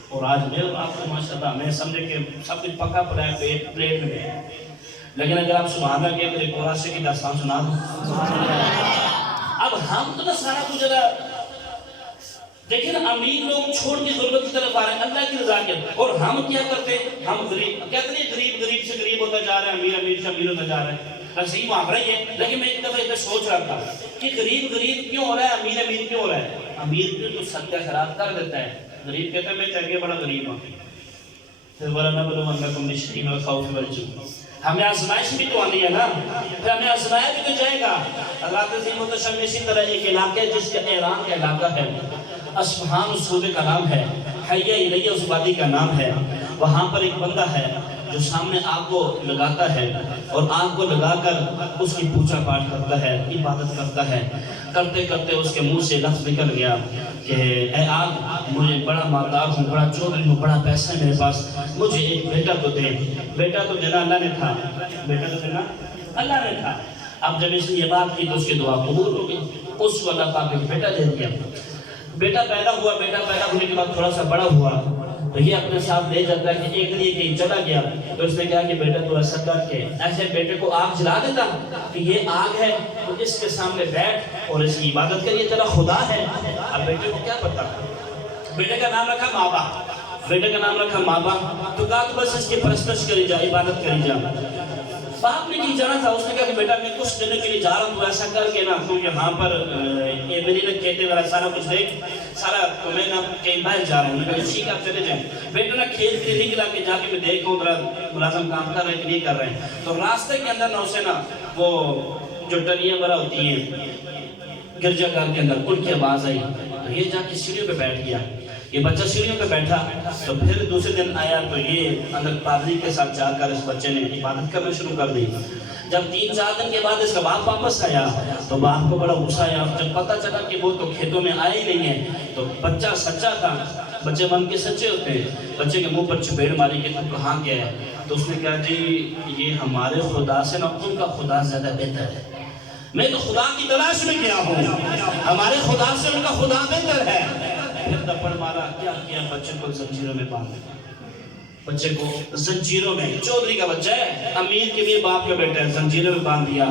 اور آج میں اور آپ کو ماشاءاللہ میں سمجھے کہ سب کچھ پکا پڑا ہے پلیٹ میں، لیکن اگر آپ سبحان اللہ کہتے ہیں قرآن سے کی داستان سنا دوں۔ اب ہم تو نہ سارا کچھ دیکھیں نا امیر لوگ چھوڑ کے غربت کی طرف آ رہے ہیں اللہ کی رضا کے، اور ہم کیا کرتے ہیں، ہم غریب کہتے ہیں سے قریب ہوتا جا رہا ہے، امیر امیر سے امیر ہوتا جا رہا ہے، صحیح محاورہ ہی ہے، لیکن میں ایک دفعہ سوچ رہا تھا کہ غریب غریب کیوں ہو رہا ہے، امیر امیر کیوں ہو رہا ہے؟ امیر کیوں تو صدقہ خیرات کر دیتا ہے، غریب کہتا ہے میں چاہیے بڑا غریب ہوں، پھر وَلَنَبْلُوَنَّكُمْ بِالشَّيْءِ مِنَ الْخَوْفِ وَالْجُوعِ، ہمیں آزمائش بھی تو آنی ہے نا، پھر ہمیں آزمایا بھی تو جائے گا۔ اللہ عظیم و تشم اسی طرح ایک علاقہ ہے جس کا ایران کا علاقہ ہے، اصفہان اس صوبے کا نام ہے، حیہ الیہ اس وادی کا نام ہے، وہاں پر ایک بندہ ہے جو سامنے آگ کو لگاتا ہے اور آگ کو لگا کر اس کی پوجا پاٹ کرتا ہے، عبادت کرتا ہے، کرتے کرتے اس کے منہ سے لفظ نکل گیا کہ اے آگ مجھے بڑا مالدار ہوں، بڑا چودھری ہوں، بڑا پیسہ ہے میرے پاس، مجھے ایک بیٹا تو دے۔ بیٹا تو دینا اللہ نے تھا، بیٹا تو دینا اللہ نے تھا۔ اب جب اس نے یہ بات کی تو اس کی دعا قبول ہو گئی، اس کو اللہ پاک نے بیٹا دے دیا۔ بیٹا پیدا ہوا، بیٹا پیدا ہونے کے بعد تھوڑا سا بڑا ہوا تو یہ اپنے ساتھ لے جاتا ہے کہ ایک دن یہ کہیں چلا گیا تو اس نے کہا کہ بیٹا تو ایسا کر کے ایسے بیٹے کو آگ جلا دیتا کہ یہ آگ ہے تو اس کے سامنے بیٹھ اور اس کی عبادت کر، یہ تیرا خدا ہے۔ اب بیٹے کو کیا پتا، بیٹے کا نام رکھا ماں باپ، بیٹے کا نام رکھا ماں باپ، تو کہا کہ بس اس کی پرستش کری جا، عبادت کری جا۔ باپ نے نہیں جانا تھا، اس نے کہا کہ بیٹا میں کچھ دنوں کے لیے جا رہا ہوں، تو ایسا کر کے نا تو یہاں پر یہ میری نے کہتے والا سارا کچھ دیکھ، سارا تمہیں نا کہیں باہر جا رہا ہوں، میں کہا ٹھیک ہے آپ چلے جائیں۔ بیٹا نا کھیت کے نکلا کہ جا کے میں دیکھوں ذرا ملازم کام کر رہے ہیں کہ نہیں کر رہے ہیں، تو راستے کے اندر نا اسے نا وہ جو ٹلیاں وغیرہ ہوتی ہیں گرجا گھر کے اندر ان کی آواز آئی، تو یہ جا کے سیڑھیوں پہ بیٹھ گیا۔ یہ بچہ سیڑھیوں پہ بیٹھا تو پھر دوسرے دن آیا تو یہ اندر پادری کے ساتھ جا کر اس بچے نے عبادت کرنا شروع کر دی۔ جب 3-4 دن کے بعد اس کا باپ واپس آیا تو باپ کو بڑا غصہ آیا، جب پتہ چلا کہ وہ تو کھیتوں میں آئے ہی نہیں ہیں تو بچہ سچا تھا، بچے بن کے سچے ہوتے ہیں، بچے کے منہ پر چپیڑ ماری کہ تو کہاں گیا ہے، تو اس نے کہا جی یہ ہمارے خدا سے نہ ان کا خدا زیادہ بہتر ہے، میں تو خدا کی تلاش میں گیا ہوں، ہمارے خدا سے ان کا خدا بہتر ہے۔ پھر دپڑ مارا، کیا کیا، بچے کو زنجیروں میں باندھ دیا، بچے کو زنجیروں میں، چودھری کا بچہ ہے، امیر کے بھی باپ کا بیٹا ہے، زنجیروں میں باندھ دیا۔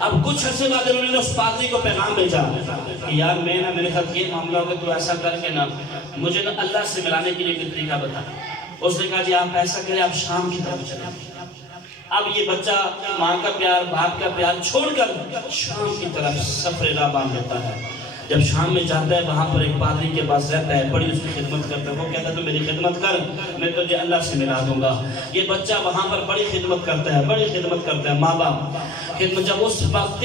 اب کچھ عرصے بعد انہوں نے اس پادری کو پیغام بھیجا کہ یار میں نا میرے ساتھ یہ معاملہ ہوگا، تو ایسا کر کے نا مجھے نا اللہ سے ملانے کے لیے ایک طریقہ بتا۔ اس نے کہا جی آپ ایسا کریں، آپ شام کی طرف چلیں۔ اب یہ بچہ ماں کا پیار، باپ کا پیار چھوڑ کر شام کی طرف سفر راہ باندھ لیتا ہے۔ جب شام میں جاتا ہے وہاں پر ایک پادری کے پاس رہتا ہے، بڑی اس کی خدمت کرتا ہے، وہ کہتا ہے تو میری خدمت کر، میں تجھے اللہ سے ملا دوں گا۔ یہ بچہ وہاں پر بڑی خدمت کرتا ہے، بڑی خدمت کرتا ہے، ماں باپ خدمت۔ جب اس وقت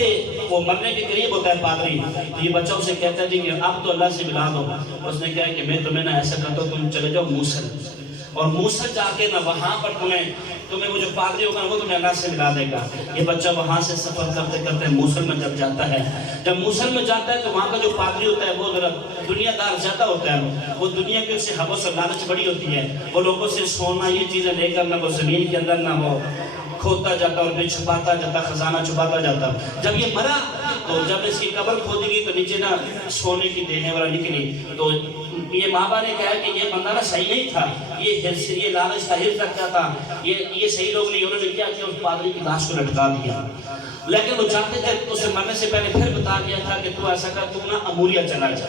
وہ مرنے کے قریب ہوتا ہے پادری، تو یہ بچہ اسے کہتا ہے جی کہ اب تو اللہ سے ملا دو۔ اس نے کہا کہ میں تمہیں نہ ایسا کرتا ہوں، تم چلے جاؤ موصل، اور موصل جا کے نہ وہاں پر تمہیں وہ جو پادری ہوگا وہ تمہیں اللہ سے ملا دے گا۔ یہ بچہ وہاں سے سفر کرتے کرتے موصل میں جب جاتا ہے، جب موصل میں جاتا ہے تو وہاں کا جو پادری ہوتا ہے وہ ذرا دنیا دار زیادہ ہوتا ہے، وہ دنیا کے اس سے حوث اور لالچ بڑی ہوتی ہے، وہ لوگوں سے سونا یہ چیزیں لے کر نہ وہ زمین کے اندر نہ وہ کھوتا جاتا اور پھر چھپاتا جاتا، خزانہ چھپاتا جاتا۔ جب یہ مرا تو جب اس کی قبر کھودی گئی تو نیچے نہ سونے کی دینے والا نکلی، تو یہ ماں باپ نے کہا کہ یہ بندہ نہ صحیح نہیں تھا، یہ لالچ تھا، حرص رکھتا تھا، یہ صحیح لوگ نہیں۔ انہوں نے کیا کہ اس پادری کی لاش کو لٹکا دیا، لیکن وہ چاہتے تھے اسے مرنے سے پہلے پھر بتا دیا تھا کہ تو ایسا کر، تو نہ اموریا چلا جا۔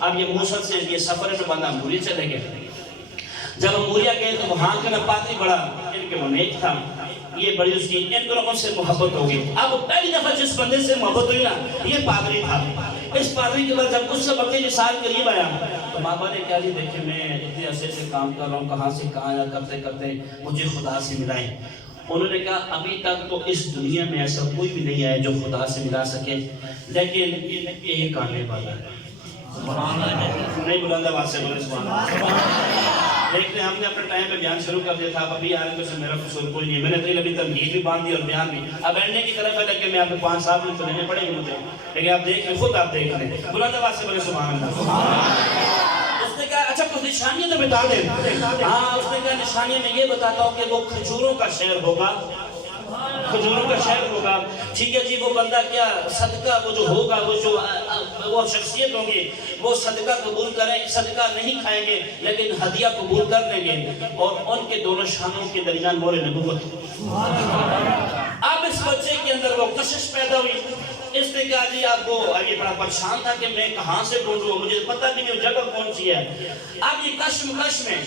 اب یہ موصل سے یہ سفر ہے تو بندہ اموریا چلے گئے۔ جب اموریا گئے تو وہاں کا نہ پادری بڑا ان کے وہ نیک تھا، یہ بڑی اس کی ان دونوں سے محبت ہو گئی۔ اب پہلی دفعہ جس بندے سے محبت ہوئی نا یہ پادری تھا۔ اس پادری کے بعد جب اس سے وقت نثار قریب آیا تو بابا نے کہا جی دیکھیں میں اتنے عرصے سے کام کر رہا ہوں، کہاں سے کہاں آیا، کرتے کرتے مجھے خدا سے ملائیں۔ انہوں نے کہا ابھی تک تو اس دنیا میں ایسا کوئی بھی نہیں ہے جو خدا سے ملا سکے، لیکن یہ آنے والا ہے۔ نہیں بلند آواز سے بولے سبحان اللہ۔ دیکھتے ہیں ہم نے اپنے ٹائم پہ بیان شروع کر دیا تھا، اب ابھی آنے سے میرا قصور کوئی نہیں ہے، میں نے ابھی تمہید بھی باندھ دی اور بیان بھی، اب اینڈے کی طرف ہے لیکن میں آپ کو 5 سال میں تو لینے پڑیں گے مجھے، لیکن آپ دیکھ لیں، خود آپ دیکھ لیں، بلند آواز سے بولے سبحان اللہ۔ اس نے کہا اچھا کچھ نشانیاں تو بتا دیں۔ ہاں اس نے کہا نشانیاں میں یہ بتاتا ہوں کہ وہ کھجوروں کا شہر ہوگا، کھجوروں کا شہر ہوگا، ٹھیک ہے جی۔ وہ بندہ کیا صدقہ وہ جو ہوگا، وہ شخصیت ہوں گی، وہ صدقہ قبول کریں، صدقہ نہیں کھائیں گے لیکن ہدیہ قبول کر لیں گے، اور ان کے دونوں شانوں کے درمیان مور نبوت۔ اب اس بچے کے اندر وہ کشش پیدا ہوئی، اس نے کہا جی آپ کو یہ بڑا پریشان تھا کہ میں کہاں سے ڈھونڈوں، مجھے پتہ نہیں وہ جگہ کون سی ہے۔ اب یہ کشمکش میں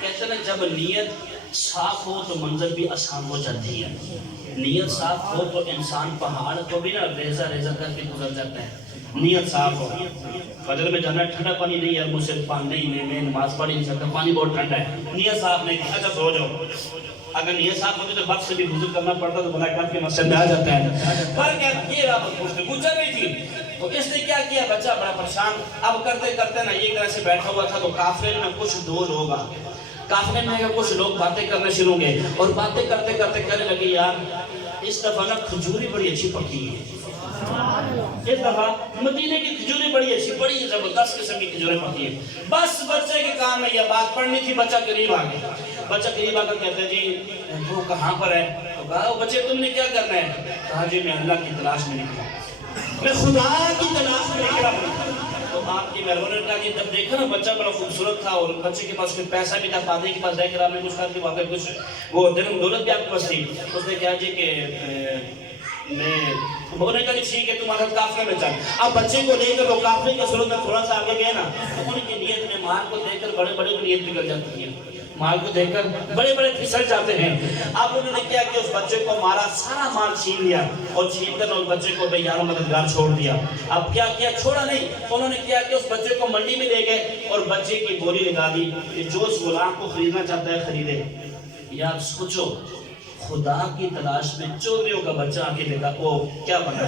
کہتے ہیں جب نیت صاف ہو تو منظر بھی آسان ہو جاتی ہے، نیت صاف ہو تو انسان پہاڑ کو بھی نا ریزہ ریزہ کر کے گزر جاتا ہے۔ نیت صاف ہو، فجر میں جانا ہے، ٹھنڈا پانی نہیں ہے، مجھ سے پانی نہیں، میں نماز پڑھ نہیں سکتا، پانی بہت ٹھنڈا ہے، نیت صاف نہیں تھی، اچھا سو جاؤ۔ اگر نیت صاف ہوتی تو وقت سے بھی وضو کرنا پڑتا تو بنا کر کے مسجد میں آ جاتا ہے۔ پر کیا یہ گفتگو چل رہی تھی تو اس نے کیا کیا، بچہ بڑا پریشان، اب کرتے کرتے نا ایک طرح سے بیٹھا ہوا تھا تو قافلے میں کچھ دو لوگ آ گئے، قافلے میں کچھ لوگ باتیں کرنے شروع ہوئے اور باتیں کرتے کرتے کہنے لگے یار اس دفعہ نا کھجوری بڑی اچھی پکی ہے، اس دفعہ مدینے کی کھجوریں بڑی اچھی، بڑی زبردست قسم کی کھجوریں پکی ہیں۔ بس بچے کے کام میں یہ بات پڑھنی تھی، بچہ قریب آ گیا، بچہ قریب آ کر کہتا ہے جی وہ کہاں پر ہے؟ تو کہا بچے تم نے کیا کرنا ہے؟ کہا جی میں اللہ کی تلاش میں نکلا، میں خدا کی تلاش میں نکلا ہوں۔ تو آپ کی مہربانی نے کہا کہ جب دیکھا نا بچہ بڑا خوبصورت تھا اور بچے کے پاس کوئی پیسہ بھی تھا، پادری کے پاس رہ کر آپ نے کچھ کہا کہ واقعی کچھ وہ درم دولت بھی آپ کے پاس تھی، اس نے کہا جی کہ وہ نے کہا کہ ٹھیک ہے تمہارا قافلے میں چل۔ اب بچے کو لے کر وہ قافلے کے صورت میں تھوڑا سا آگے گئے نا، ان کی نیت میں مال کو دیکھ کر بڑے بڑے نیت بگڑ جاتی ہے، مال کو دیکھ کر بڑے بڑے پھسل جاتے ہیں۔ اب انہوں نے کیا کہ اس بچے کو مارا، سارا مال چھین لیا اور چھین کر اس بچے کو بے یار و مددگار چھوڑ دیا۔ اب کیا کیا، چھوڑا نہیں، انہوں نے کیا کہ اس بچے کو منڈی میں لے گئے اور بچے کی بولی لگا دی کہ جو اس غلام کو خریدنا چاہتا ہے خریدے۔ یار سوچو خدا کی تلاش میں چوریوں کا بچہ آ کے دیکھا، وہ کیا بنا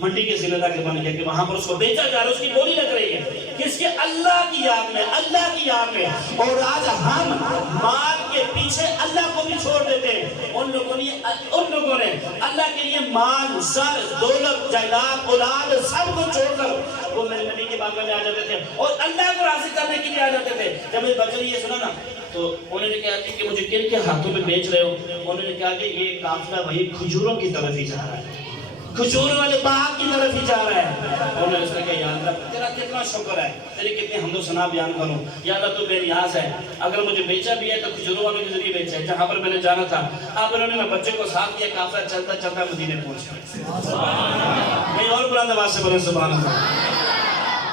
منڈی کے ذمہ دار کے بن گیا کہ وہاں پر اس کو بیچا جا رہا ہے، اس کی بولی لگ رہی ہے کس کے؟ اللہ کی یاد میں، اللہ کی یاد میں۔ اور آج ہم مال کے پیچھے اللہ کو بھی چھوڑ دیتے ہیں۔ ان لوگوں نے اللہ کے لیے مال، سر، دولت، جائیداد، اولاد سب کو چھوڑ کر وہ میرے نبی کے باغ میں آ جاتے تھے اور اللہ کو راضی کرنے کے لیے آ جاتے تھے۔ جب اس بچے نے یہ سنا نا تو انہوں نے کہا کہ مجھے کن کے ہاتھوں میں بیچ رہے ہو؟ انہوں نے کہا کہ یہ قافلہ وہی کھجوروں کی طرف ہی جا رہا ہے، کھجور والے باغ کی طرف ہی جا رہا ہے۔ انہوں نے اس نے کہا یا اللہ تیرا کتنا شکر ہے، تیری کتنی حمد و ثنا بیان کروں، یا اللہ تو بے نیاز ہے، اگر مجھے بیچا بھی ہے تو کھجوروں والوں کے ذریعے بیچا ہے جہاں پر میں نے جانا تھا۔ اب انہوں نے بچے کو ساتھ کیا، قافلہ چلتا چلتا مدینے پہنچ گیا۔ نہیں اور بلند آواز سے بولے سبحان اللہ۔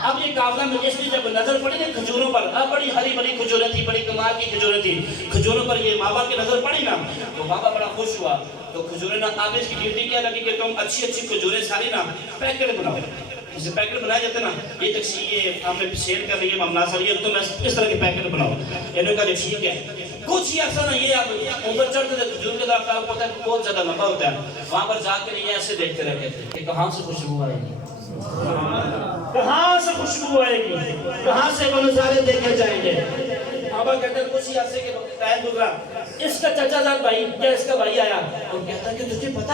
اب یہ قافلہ میں اس لیے جب نظر پڑی نا کھجوروں پر، اب بڑی ہری بڑی کھجوریں تھی، بڑی کمال کی کھجوریں تھی، کھجوروں پر یہ ماں باپ کی نظر پڑی نا تو بابا بڑا خوش ہوا۔ تو کھجوریں نا اب اس کی ڈیوٹی کیا لگی کہ تم اچھی اچھی کھجوریں ساری نا پیکٹ بناؤ، جسے پیکٹ بنائے جاتے نا، یہ تقسیم یہ ہم نے سیل کر رہی ہے ممنا سر، یہ تم اس طرح کے پیکٹ بناؤ۔ انہوں نے کہا جی ٹھیک ہے۔ کچھ ہی عرصہ نا یہ اب اوپر چڑھتے تھے، کھجور کے درخت آپ کو پتہ ہے بہت زیادہ لمبا ہوتا ہے، وہاں پر جا کر یہ ایسے دیکھتے رہتے تھے کہ کہاں سے خوشبو آئے گی، کہاں سے خوشبو آئے گی، کہاں سے وہ نظارے دیکھے جائیں گے۔ بابا کہتے ہیں کچھ ہی عرصے کے ٹائم گزرا، اس کا چچا زاد بھائی یا اس کا بھائی آیا اور کہتا ہے کہ تجھے پتا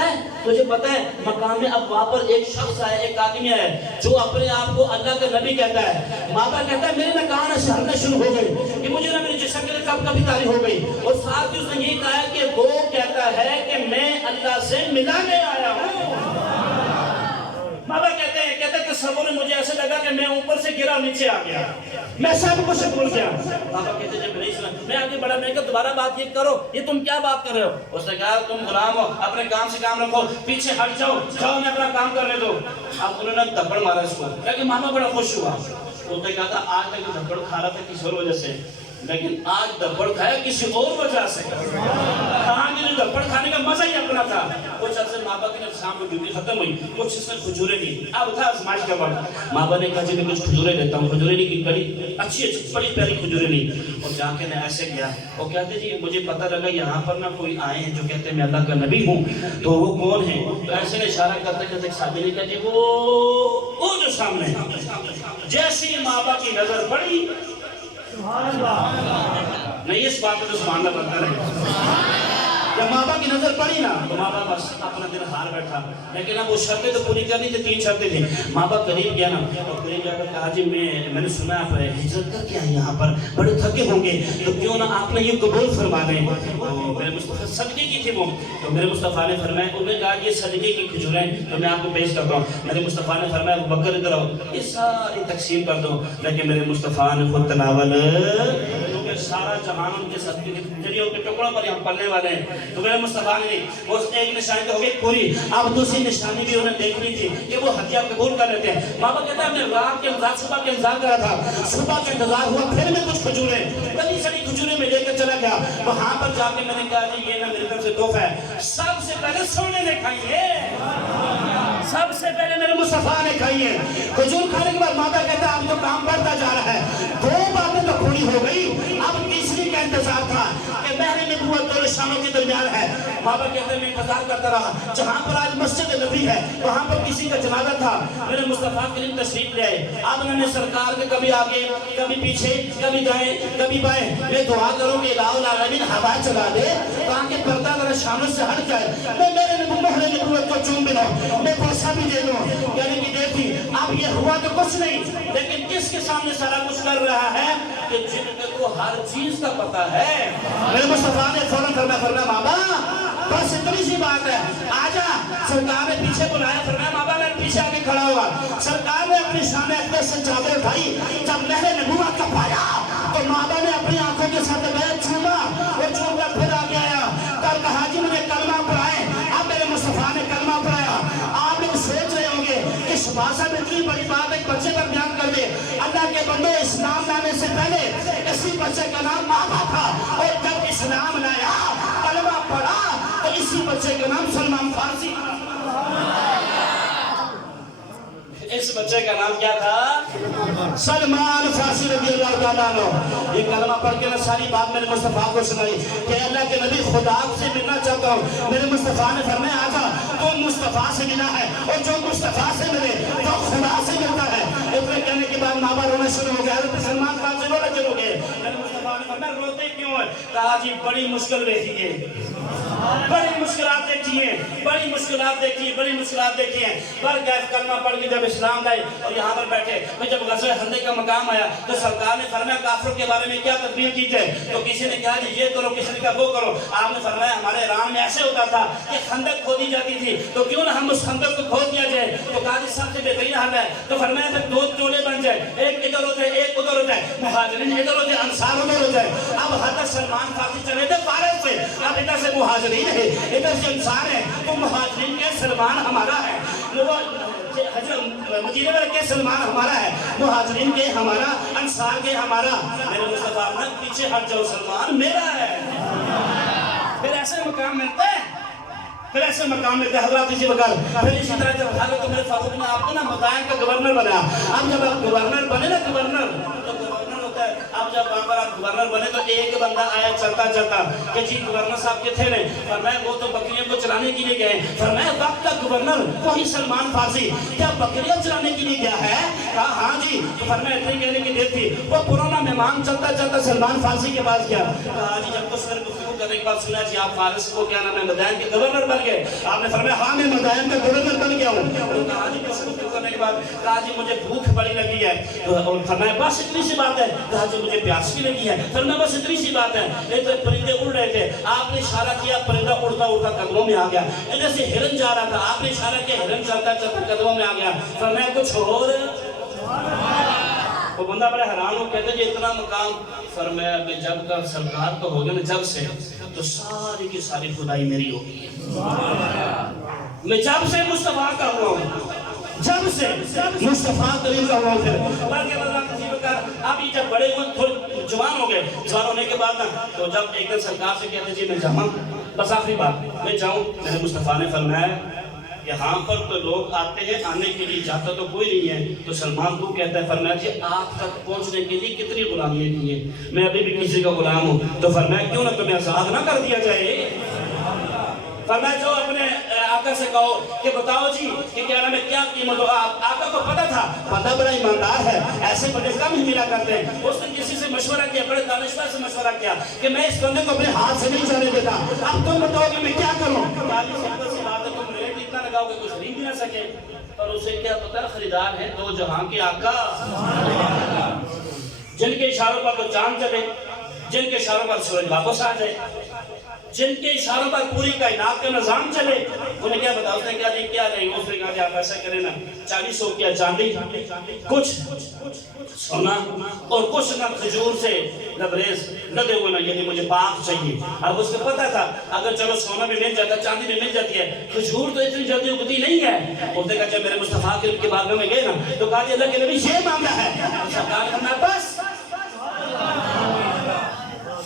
ہے مقام ابوا پر ایک شخص آیا، ایک آدمی آیا جو اپنے آپ کو اللہ کا نبی کہتا ہے۔ بابا کہتا ہے میرے میں کہاں شہرنے شروع ہو گئی کہ مجھے نہ میری جسم کے کب کبھی تاری ہو گئی، اور ساتھ ہی اس نے یہ کہا کہ وہ کہتا ہے کہ میں اللہ سے ملانے آیا ہوں۔ بابا کہتے ہیں کہ سبوں نے مجھے ایسے لگا کہ میں اوپر سے گرا نیچے آ گیا، میں سب کچھ بھول گیا۔ بابا کہتے ہیں جب نہیں سنا میں آگے بڑھا، میں کہا دوبارہ بات یہ کرو، یہ تم کیا بات کر رہے ہو؟ اس نے کہا تم غلام ہو، اپنے کام سے کام رکھو، پیچھے ہٹ جاؤ، جاؤ میں اپنا کام کرنے دو۔ اب انہوں نے دھپڑ مارا اس کو، کہ ماما بڑا خوش ہوا۔ اس نے کہا تھا آج تک دھپڑ کھا رہا تھا کسی اور وجہ سے، لیکن آج دھپڑ کھایا کسی اور وجہ سے۔ کہاں کہ دھپڑ کھانے کا مزہ ہی اپنا تھا۔ کچھ عرصے ماں باپ کی شام کو ڈیوٹی ختم ہوئی، کچھ اس نے کھجوریں دی، اب تھا آزمائش کا وقت۔ ماں باپ نے کہا جی میں کچھ کھجوریں دیتا ہوں، کھجوریں لی کی بڑی اچھی بڑی پیاری کھجوریں لی اور جا کے میں ایسے گیا۔ وہ کہتے جی مجھے پتہ لگا یہاں پر نہ کوئی آئے ہیں جو کہتے ہیں میں اللہ کا نبی ہوں، تو وہ کون ہیں؟ تو ایسے نے اشارہ کرتے کرتے ایک صحابی نے کہا جی وہ جو سامنے۔ جیسی ماں باپ کی نظر پڑی، نہیں اس بات پہ تو سبحان اللہ بنتا رہے، جب ماں باپ کی نظر پڑی نا تو ماں باپ بس اپنا دل ہار بیٹھا، لیکن اب وہ شرطیں تو پوری کرنی تھی، 3 شرطیں تھیں۔ ماں باپ قریب گیا نا اور قریب جا کر کہا جی میں نے سنا آپ ہجرت کر کے آئے یہاں پر، بڑے تھکے ہوں گے تو کیوں نہ آپ نے یہ قبول فرما لیں۔ تو میرے مصطفیٰ صدقے کی تھی وہ، تو میرے مصطفیٰ نے فرمایا، انہوں نے کہا یہ صدقے کی کھجوریں تو میں آپ کو پیش کرتا ہوں۔ میرے مصطفیٰ نے فرمایا ابو بکر ادھر آؤ، یہ ساری تقسیم کر دو، لیکن میرے مصطفیٰ نے خود تناول سارا جہان ان کے صدقے کے جڑیوں کے ٹکڑوں پر یہاں پلنے والے ہیں. تو میرے مصطفیٰ نے وہ ایک نشانی تو ہو گئی پوری. اب دوسری نشانی بھی انہیں دیکھنی تھی کہ وہ ہدیہ قبول کر لیتے ہیں. بابا کہتا ہے میں رات کے انتظار صبح کے انتظار کر رہا تھا. صبح کا انتظار ہوا پھر میں کچھ کھجوریں بڑی سڑی کھجوریں میں لے کر چلا گیا. وہاں پر جا کے میں نے کہا جی یہ نا میری طرف سے تحفہ ہے. سب سے پہلے سونے نے کھائی ہے, سب سے پہلے میرے مصطفیٰ نے کھائی ہے. کھجور کھانے کے بعد ماتا کہتا ہے اب تو کام بڑھتا جا رہا ہے. دو باتیں تو پوری ہو گئی, اب تیسری کا انتظار تھا کہ مہر نبوت دو نشانوں کے درمیان ہے. بابا کہتے ہیں میں انتظار کرتا رہا. جہاں پر آج مسجد نبی ہے وہاں پر کسی کا جنازہ تھا. میرے مصطفیٰ کریم تشریف لے آئے. اب انہوں نے سرکار کے کبھی آگے کبھی پیچھے کبھی دائیں کبھی بائیں. میں دعا کروں کہ الہ العالمین ہوا چلا دے تاکہ پردہ ذرا شانوں سے ہٹ جائے. میں میرے مہر نبوت کو چوم بھی لوں, میں بوسہ بھی دے دوں. یعنی کہ دیکھی اب یہ ہوا تو کچھ نہیں, لیکن کس کے سامنے سارا کچھ کر رہا ہے کہ جن کو ہر چیز کا پتہ ہے. میرے مصطفیٰ نے فوراً فرمایا بابا بس اتنی سی بات ہے آجا. سرکار نے پیچھے بلایا, فرمایا بابا میں پیچھے آگے کھڑا ہوا. سرکار نے اپنی شان اقدس سے چادر اٹھائی. جب مہر نبوت کا پایا تو بابا نے اپنی آنکھوں کے ساتھ بیعت چوما, وہ چوم کر پھر آگے آیا. کل کہا جی مجھے کلمہ پڑھائے. اب میرے مصطفیٰ نے کلمہ پڑھایا. آپ لوگ سوچ رہے ہوں گے کہ شباسہ میں اتنی بڑی بات ایک بچے پر بیان کر دے. اللہ کے بندے اسلام لانے سے پہلے اسی بچے کا نام بابا تھا, اور جب اسلام لایا کلمہ پڑھا تو اسی بچے کا نام سلمان فارسی. اس بچے کا نام کیا تھا؟ سلمان فارسی رضی اللہ تعالیٰ عنہ. یہ کلمہ پڑھ کے میں ساری بات میرے مصطفیٰ کو سنائی کہ اللہ کے نبی خدا سے ملنا چاہتا ہوں. میرے مصطفیٰ نے فرمایا آجا تو مصطفیٰ سے ملا ہے, اور جو مصطفیٰ سے ملے تو خدا سے ملتا ہے. اتنے کہنے کے بعد ماں باپ رونا شروع ہو گیا. حضرت سلمان فارسی رونا شروع ہو گئے. میرے مصطفیٰ نے فرمایا روتے کیوں ہے؟ کہا جی بڑی مشکل رہی ہے, بڑی مشکلات دیکھی ہیں, بڑی مشکلات دیکھی ہیں, بڑی مشکلات دیکھی ہیں. پر گیس کلمہ پڑھ کے جب اسلام لائے اور یہاں پر بیٹھے, میں جب غزوہ خندق کا مقام آیا تو سرکار نے فرمایا کافروں کے بارے میں کیا تدبیر کی جائے. تو کسی نے کہا جی یہ کرو, کسی نے کہا وہ کرو. آپ نے فرمایا ہمارے ایران میں ایسے ہوتا تھا کہ خندق کھودی جاتی تھی, تو کیوں نہ ہم اس خندق کو کھود دیا جائے. تو کہا جی سب سے بہترین حل ہے. تو فرمایا پھر دو ٹولے بن جائے, ایک ادھر ہو جائے ایک ادھر ہو جائے, مہاجرین ادھر ہو جائے انصار ادھر ہو جائے. اب حضرت سلمان فارسی چلے تھے فارس سے, اب ادھر سے مہاجرین ہے ادھر سے انصار ہے. تو مہاجرین کے سلمان ہمارا ہے, مدینہ میں کے سلمان ہمارا ہے, مہاجرین کے ہمارا, انصار کے ہمارا. میرے مصطفیٰ نے پیچھے ہٹ جاؤ سلمان میرا ہے. پھر ایسے مقام ملتے ہیں, پھر ایسے مقام ملتے ہیں حضرات اسی وقت. پھر اسی طرح جب حضرت میرے فاروق نے آپ کو نا مدائن کا گورنر بنایا. اب جب آپ گورنر بنے نا, گورنر تو گورنر ہوتا ہے. اب جب وہاں پر آپ گورنر بنے تو ایک بندہ آیا چلتا چلتا کہ جی گورنر صاحب کتنے نے؟ فرمایا وہ تو بکریوں کو چلانے کے لیے گئے. فرمایا وقت کا گورنر وہی سلمان فارسی کیا بکریاں چلانے کے لیے گیا ہے؟ کہا ہاں جی. تو فرمایا اتنی کہنے کی دیر تھی, وہ پرانا مہمان چلتا چلتا سلمان فارسی کے پاس گیا. کہا جی جب تو سر گفتگو کرنے کے بعد سنا جی آپ فارس کو کیا نام ہے مدائن کے گورنر بن گئے. آپ نے فرمایا ہاں میں مدائن کا گورنر بن گیا ہوں. کہا جی گفتگو کرنے کے بعد کہا جی مجھے بھوک بڑی لگی ہے. اور فرمایا بس اتنی سی بات ہے. کہا جی مجھے پیاس بھی لگی ہے. فرمایا بس اتنی سی بات ہے. ایک پرندے اڑ رہے تھے, آپ نے اشارہ کیا, پرندہ اڑتا اڑتا قدموں میں آ گیا. ادھر سے ہرن جا رہا تھا, آپ نے اشارہ کیا, ہرن چلتا چلتا قدموں میں آ گیا. فرمایا کچھ اور؟ وہ بندہ بڑا حیران ہو, کہتے جی اتنا مقام. فرمایا میں جب کا سرکار تو ہو گیا نا, جب سے تو ساری کی ساری خدائی میری ہو گئی ہے. میں جب سے مصطفیٰ کا ہوا ہوں, جب سے مصطفیٰ کریم کا ہوا ہوں. ابھی جب بڑے ہوئے تھوڑے جوان ہو گئے, جوان ہونے کے بعد نا تو جب ایک دن سرکار سے کہتے جی میں جاؤں, بس آخری بات میں جاؤں. میرے مصطفیٰ نے فرمایا یہاں پر تو لوگ آتے ہیں, آنے کے لیے جاتا تو کوئی نہیں ہے. تو سلمان تو کہتا ہے, فرمایا جی آپ تک پہنچنے کے لیے کتنی غلامیاں کی ہیں, میں ابھی بھی کسی کا غلام ہوں. تو فرمایا کیوں نہ تمہیں آزاد نہ کر دیا جائے. فرمایا جو اپنے آقا سے کہو کہ بتاؤ جی کہ کیا نام ہے, کیا قیمت ہو. آقا کو پتا تھا بندہ بڑا ایماندار ہے, ایسے بڑے کم ہی ملا کرتے ہیں. اس نے کسی سے مشورہ کیا, بڑے دانشور سے مشورہ کیا کہ میں اس بندے کو اپنے ہاتھ سے نہیں جانے دیتا, اب تم بتاؤ کہ میں کیا کروں. تم ریٹ اتنا لگاؤ کہ کچھ خرید بھی نہ سکے. اور اسے کیا پتا خریدار ہیں دو جہاں کے آقا, جن کے اشاروں پر تو چاند چلے, جن کے اشاروں پر سورج واپس آ جائے. جن کے اشاروں پر پوری کائنات کا نظام چلے. انہیں کیا بتا؟ اس نے کہا جی کیا نہیں. اس نے کہا کہ آپ ایسا کریں نا 40 روپیہ چاندی، کچھ سونا اور کچھ نہ کھجور سے لبریز لدے ہوئے نا، یعنی مجھے پاک چاہیے. اب اس کو پتا تھا اگر چلو سونا بھی مل جاتا، چاندی بھی مل جاتی ہے، کھجور تو اتنی جلدی اگتی نہیں ہے. اس نے کہا جب میرے مصطفیٰ کے بارگاہ میں گئے نا تو کہا کہ اللہ کے نبی یہ معاملہ ہے. سرکار کرنا بس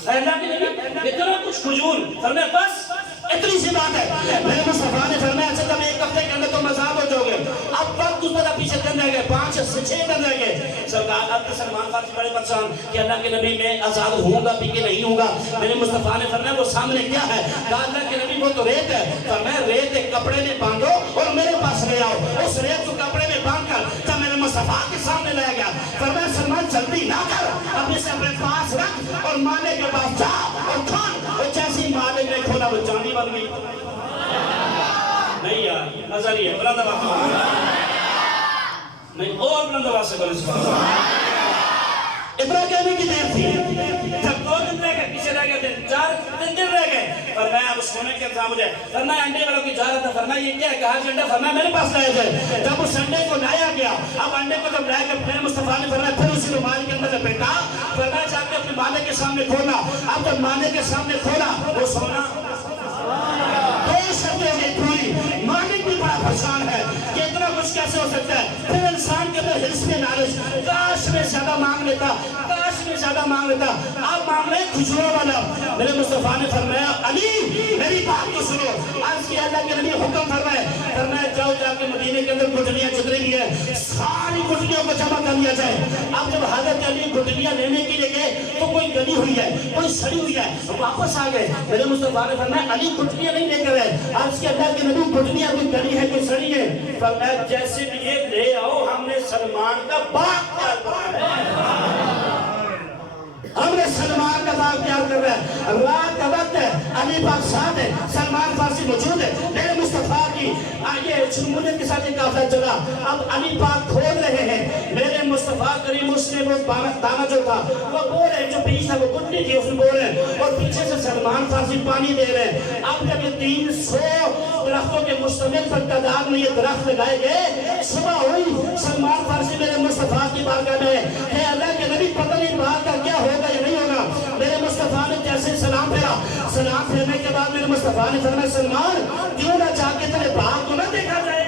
اللہ کے نبی اتنا کچھ کھجور فرمایا بس اتنی سی بات ہے. میرے مصطفیٰ نے فرمایا اچھا تم ایک ہفتے کے اندر تم آزاد ہو جاؤ گے. اب وقت اس پر پیچھے دن رہ گئے، 5 سے 6 دن رہ گئے. سرکار اب تو سلمان فارسی بڑے پریشان کہ اللہ کے نبی میں آزاد ہوں گا بھی کہ نہیں ہوں گا. میرے مصطفیٰ نے فرمایا وہ سامنے کیا ہے؟ کہا اللہ کے نبی وہ تو ریت ہے. فرمایا ریت ایک کپڑے میں باندھو اور میرے پاس لے آؤ. اس ریت کو کپڑے میں باندھ کر جب میرے مصطفیٰ کے سامنے لایا گیا فرمایا سلمان جلدی نہ کر، اب اسے اپنے پاس رکھ اور مالک کے پاس جا اور کھان. اور جیسی مالک نے کھولا وہ چاندی بن گئی. نہیں یار مزہ نہیں ہے. بلند آواز نہیں اور بلند آواز سے بولے سبحان اللہ. اتنا کہنے کی دیر تھی جب 2 دن رہ گئے، پیچھے رہ گئے 3 دن رہ گئے. فرمایا اب سونے کے انتظام ہو جائے. فرمایا انڈے والوں کی جا رہا تھا. فرمایا یہ کیا ہے؟ کہا کہ انڈا. فرمایا میرے پاس لایا جائے. جب اس انڈے کو لایا گیا، اب انڈے کو جب لایا گیا میرے مصطفیٰ نے فرمایا پھر اسی رومال کے اندر لپیٹا. فرمایا جا کے اپنے مالک کے سامنے کھولا. اب جب مالک کے سامنے کھولا وہ سونا 2 شرطیں ہو گئی پوری. مالک بھی بڑا پریشان ہے کہ اتنا کچھ کیسے ہو سکتا ہے. پھر انسان کے اندر حرص میں لالچ، کاش میں زیادہ مانگ لیتا، کاش میں زیادہ مانگ لیتا. آپ مانگ رہے کھجوروں والا. میرے مصطفیٰ نے فرمایا علی میری بات کو سنو. عرض کیا اللہ کے نبی حکم فرمائے. فرمایا جاؤ جا کے مدینے کے اندر گٹھلیاں جتنی بھی ہیں ساری گٹھلیوں کو جمع کر لیا جائے. اب جب حضرت علی گٹھلیاں لینے کے لیے گئے تو کوئی گلی ہوئی ہے، کوئی سڑی ہوئی ہے، واپس آ گئے. میرے مصطفیٰ نے فرمایا علی گٹھلیاں نہیں لے کر آئے. عرض کیا اللہ کے نبی گٹھلیاں کوئی گلی ہے کوئی سڑی ہے. فرمایا جیسے بھی یہ لے آؤ ہم نے سلمان کا باغ تیار کرنا ہے. ہم نے سلمان کا باغ تیار کر رہا ہے. رات کا وقت ہے، علی پاک ساتھ ہے، سلمان فارسی موجود ہے. میرے مصطفیٰ کی آگے شمولیت کے ساتھ یہ قافلہ چلا. اب علی پاک کھول رہے ہیں. میرے مصطفیٰ کریم اس نے وہ دانا جو تھا وہ بول رہے، جو بیچ تھا وہ گٹنی تھی اس میں بول رہے، اور پیچھے سے سلمان فارسی پانی دے رہے ہیں. اب جب یہ 300 درختوں کے مشتمل پر تعداد میں یہ درخت لگائے گئے، صبح ہوئی. سلمان فارسی میرے مصطفیٰ کی بارگاہ میں ہے اللہ کے نبی پتہ نہیں باغ کا کیا ہوگا یا نہیں ہوگا. میرے مصطفیٰ نے جیسے سلام پھیرا، سلام پھیرنے کے بعد میرے مصطفیٰ نے فرمایا سلمان کیوں نہ جا کے تیرے باغ کو نہ دیکھا جائے،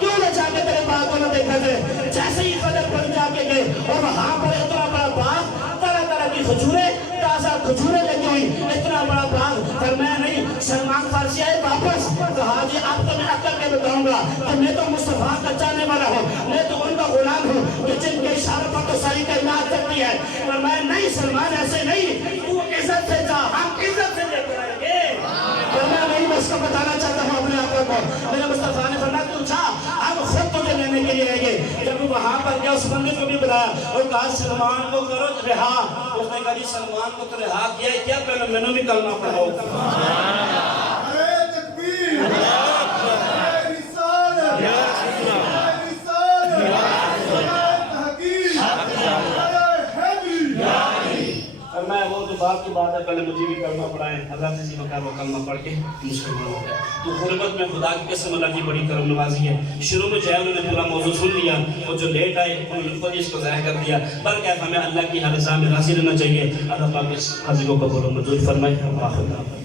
کیوں نہ جا کے تیرے باغ کو نہ دیکھا جائے. جیسے ہی فجر پڑ جا کے گئے اور وہاں پر اتنا بڑا باغ، طرح طرح کی کھجوریں، تازہ کھجوریں لگی ہوئی، اتنا بڑا باغ. فرمایا نہیں. سلمان فارسی آئے واپس. کہا جی اب تو میں اکڑ کے بتاؤں گا کہ میں تو مصطفیٰ کا چاہنے والا ہوں، میں تو ان کا غلام ہوں کہ جن کے اشاروں پر تو ساری کائنات کرتی ہے. فرمایا نہیں سلمان ایسے نہیں، تو عزت سے جا، ہم عزت سے لے کر آئیں گے. فرمایا نہیں میں اس کو بتانا چاہتا ہوں اپنے آقا کو. میرے مصطفیٰ نے فرمایا تو جا، ہم خود تجھے لینے کے لیے آئیں گے. جب وہ وہاں پر گیا اس بندے کو بھی بلایا اور کہا سلمان کو کرو رہا. اس نے کہا جی سلمان کو تو رہا کیا ہے کیا پہلے میں نے بھی کلمہ پڑھاؤ. میں وہ تو بات کی بات ہے پہلے مجھے بھی کلمہ پڑھائیں. حضرت سے جی وہ کلمہ پڑھ کے مسلمان ہو گیا. تو غربت میں خدا کی قسم اللہ کی بڑی کرم نوازی ہے. شروع میں چاہے انہوں نے پورا موضوع سن لیا اور جو لیٹ آئے انہوں نے خود اس کو ضائع کر دیا. بلکہ ہمیں اللہ کی ہر رضا میں راضی رہنا چاہیے. اللہ پاک اس حاضر کو قبول و منظور فرمائے.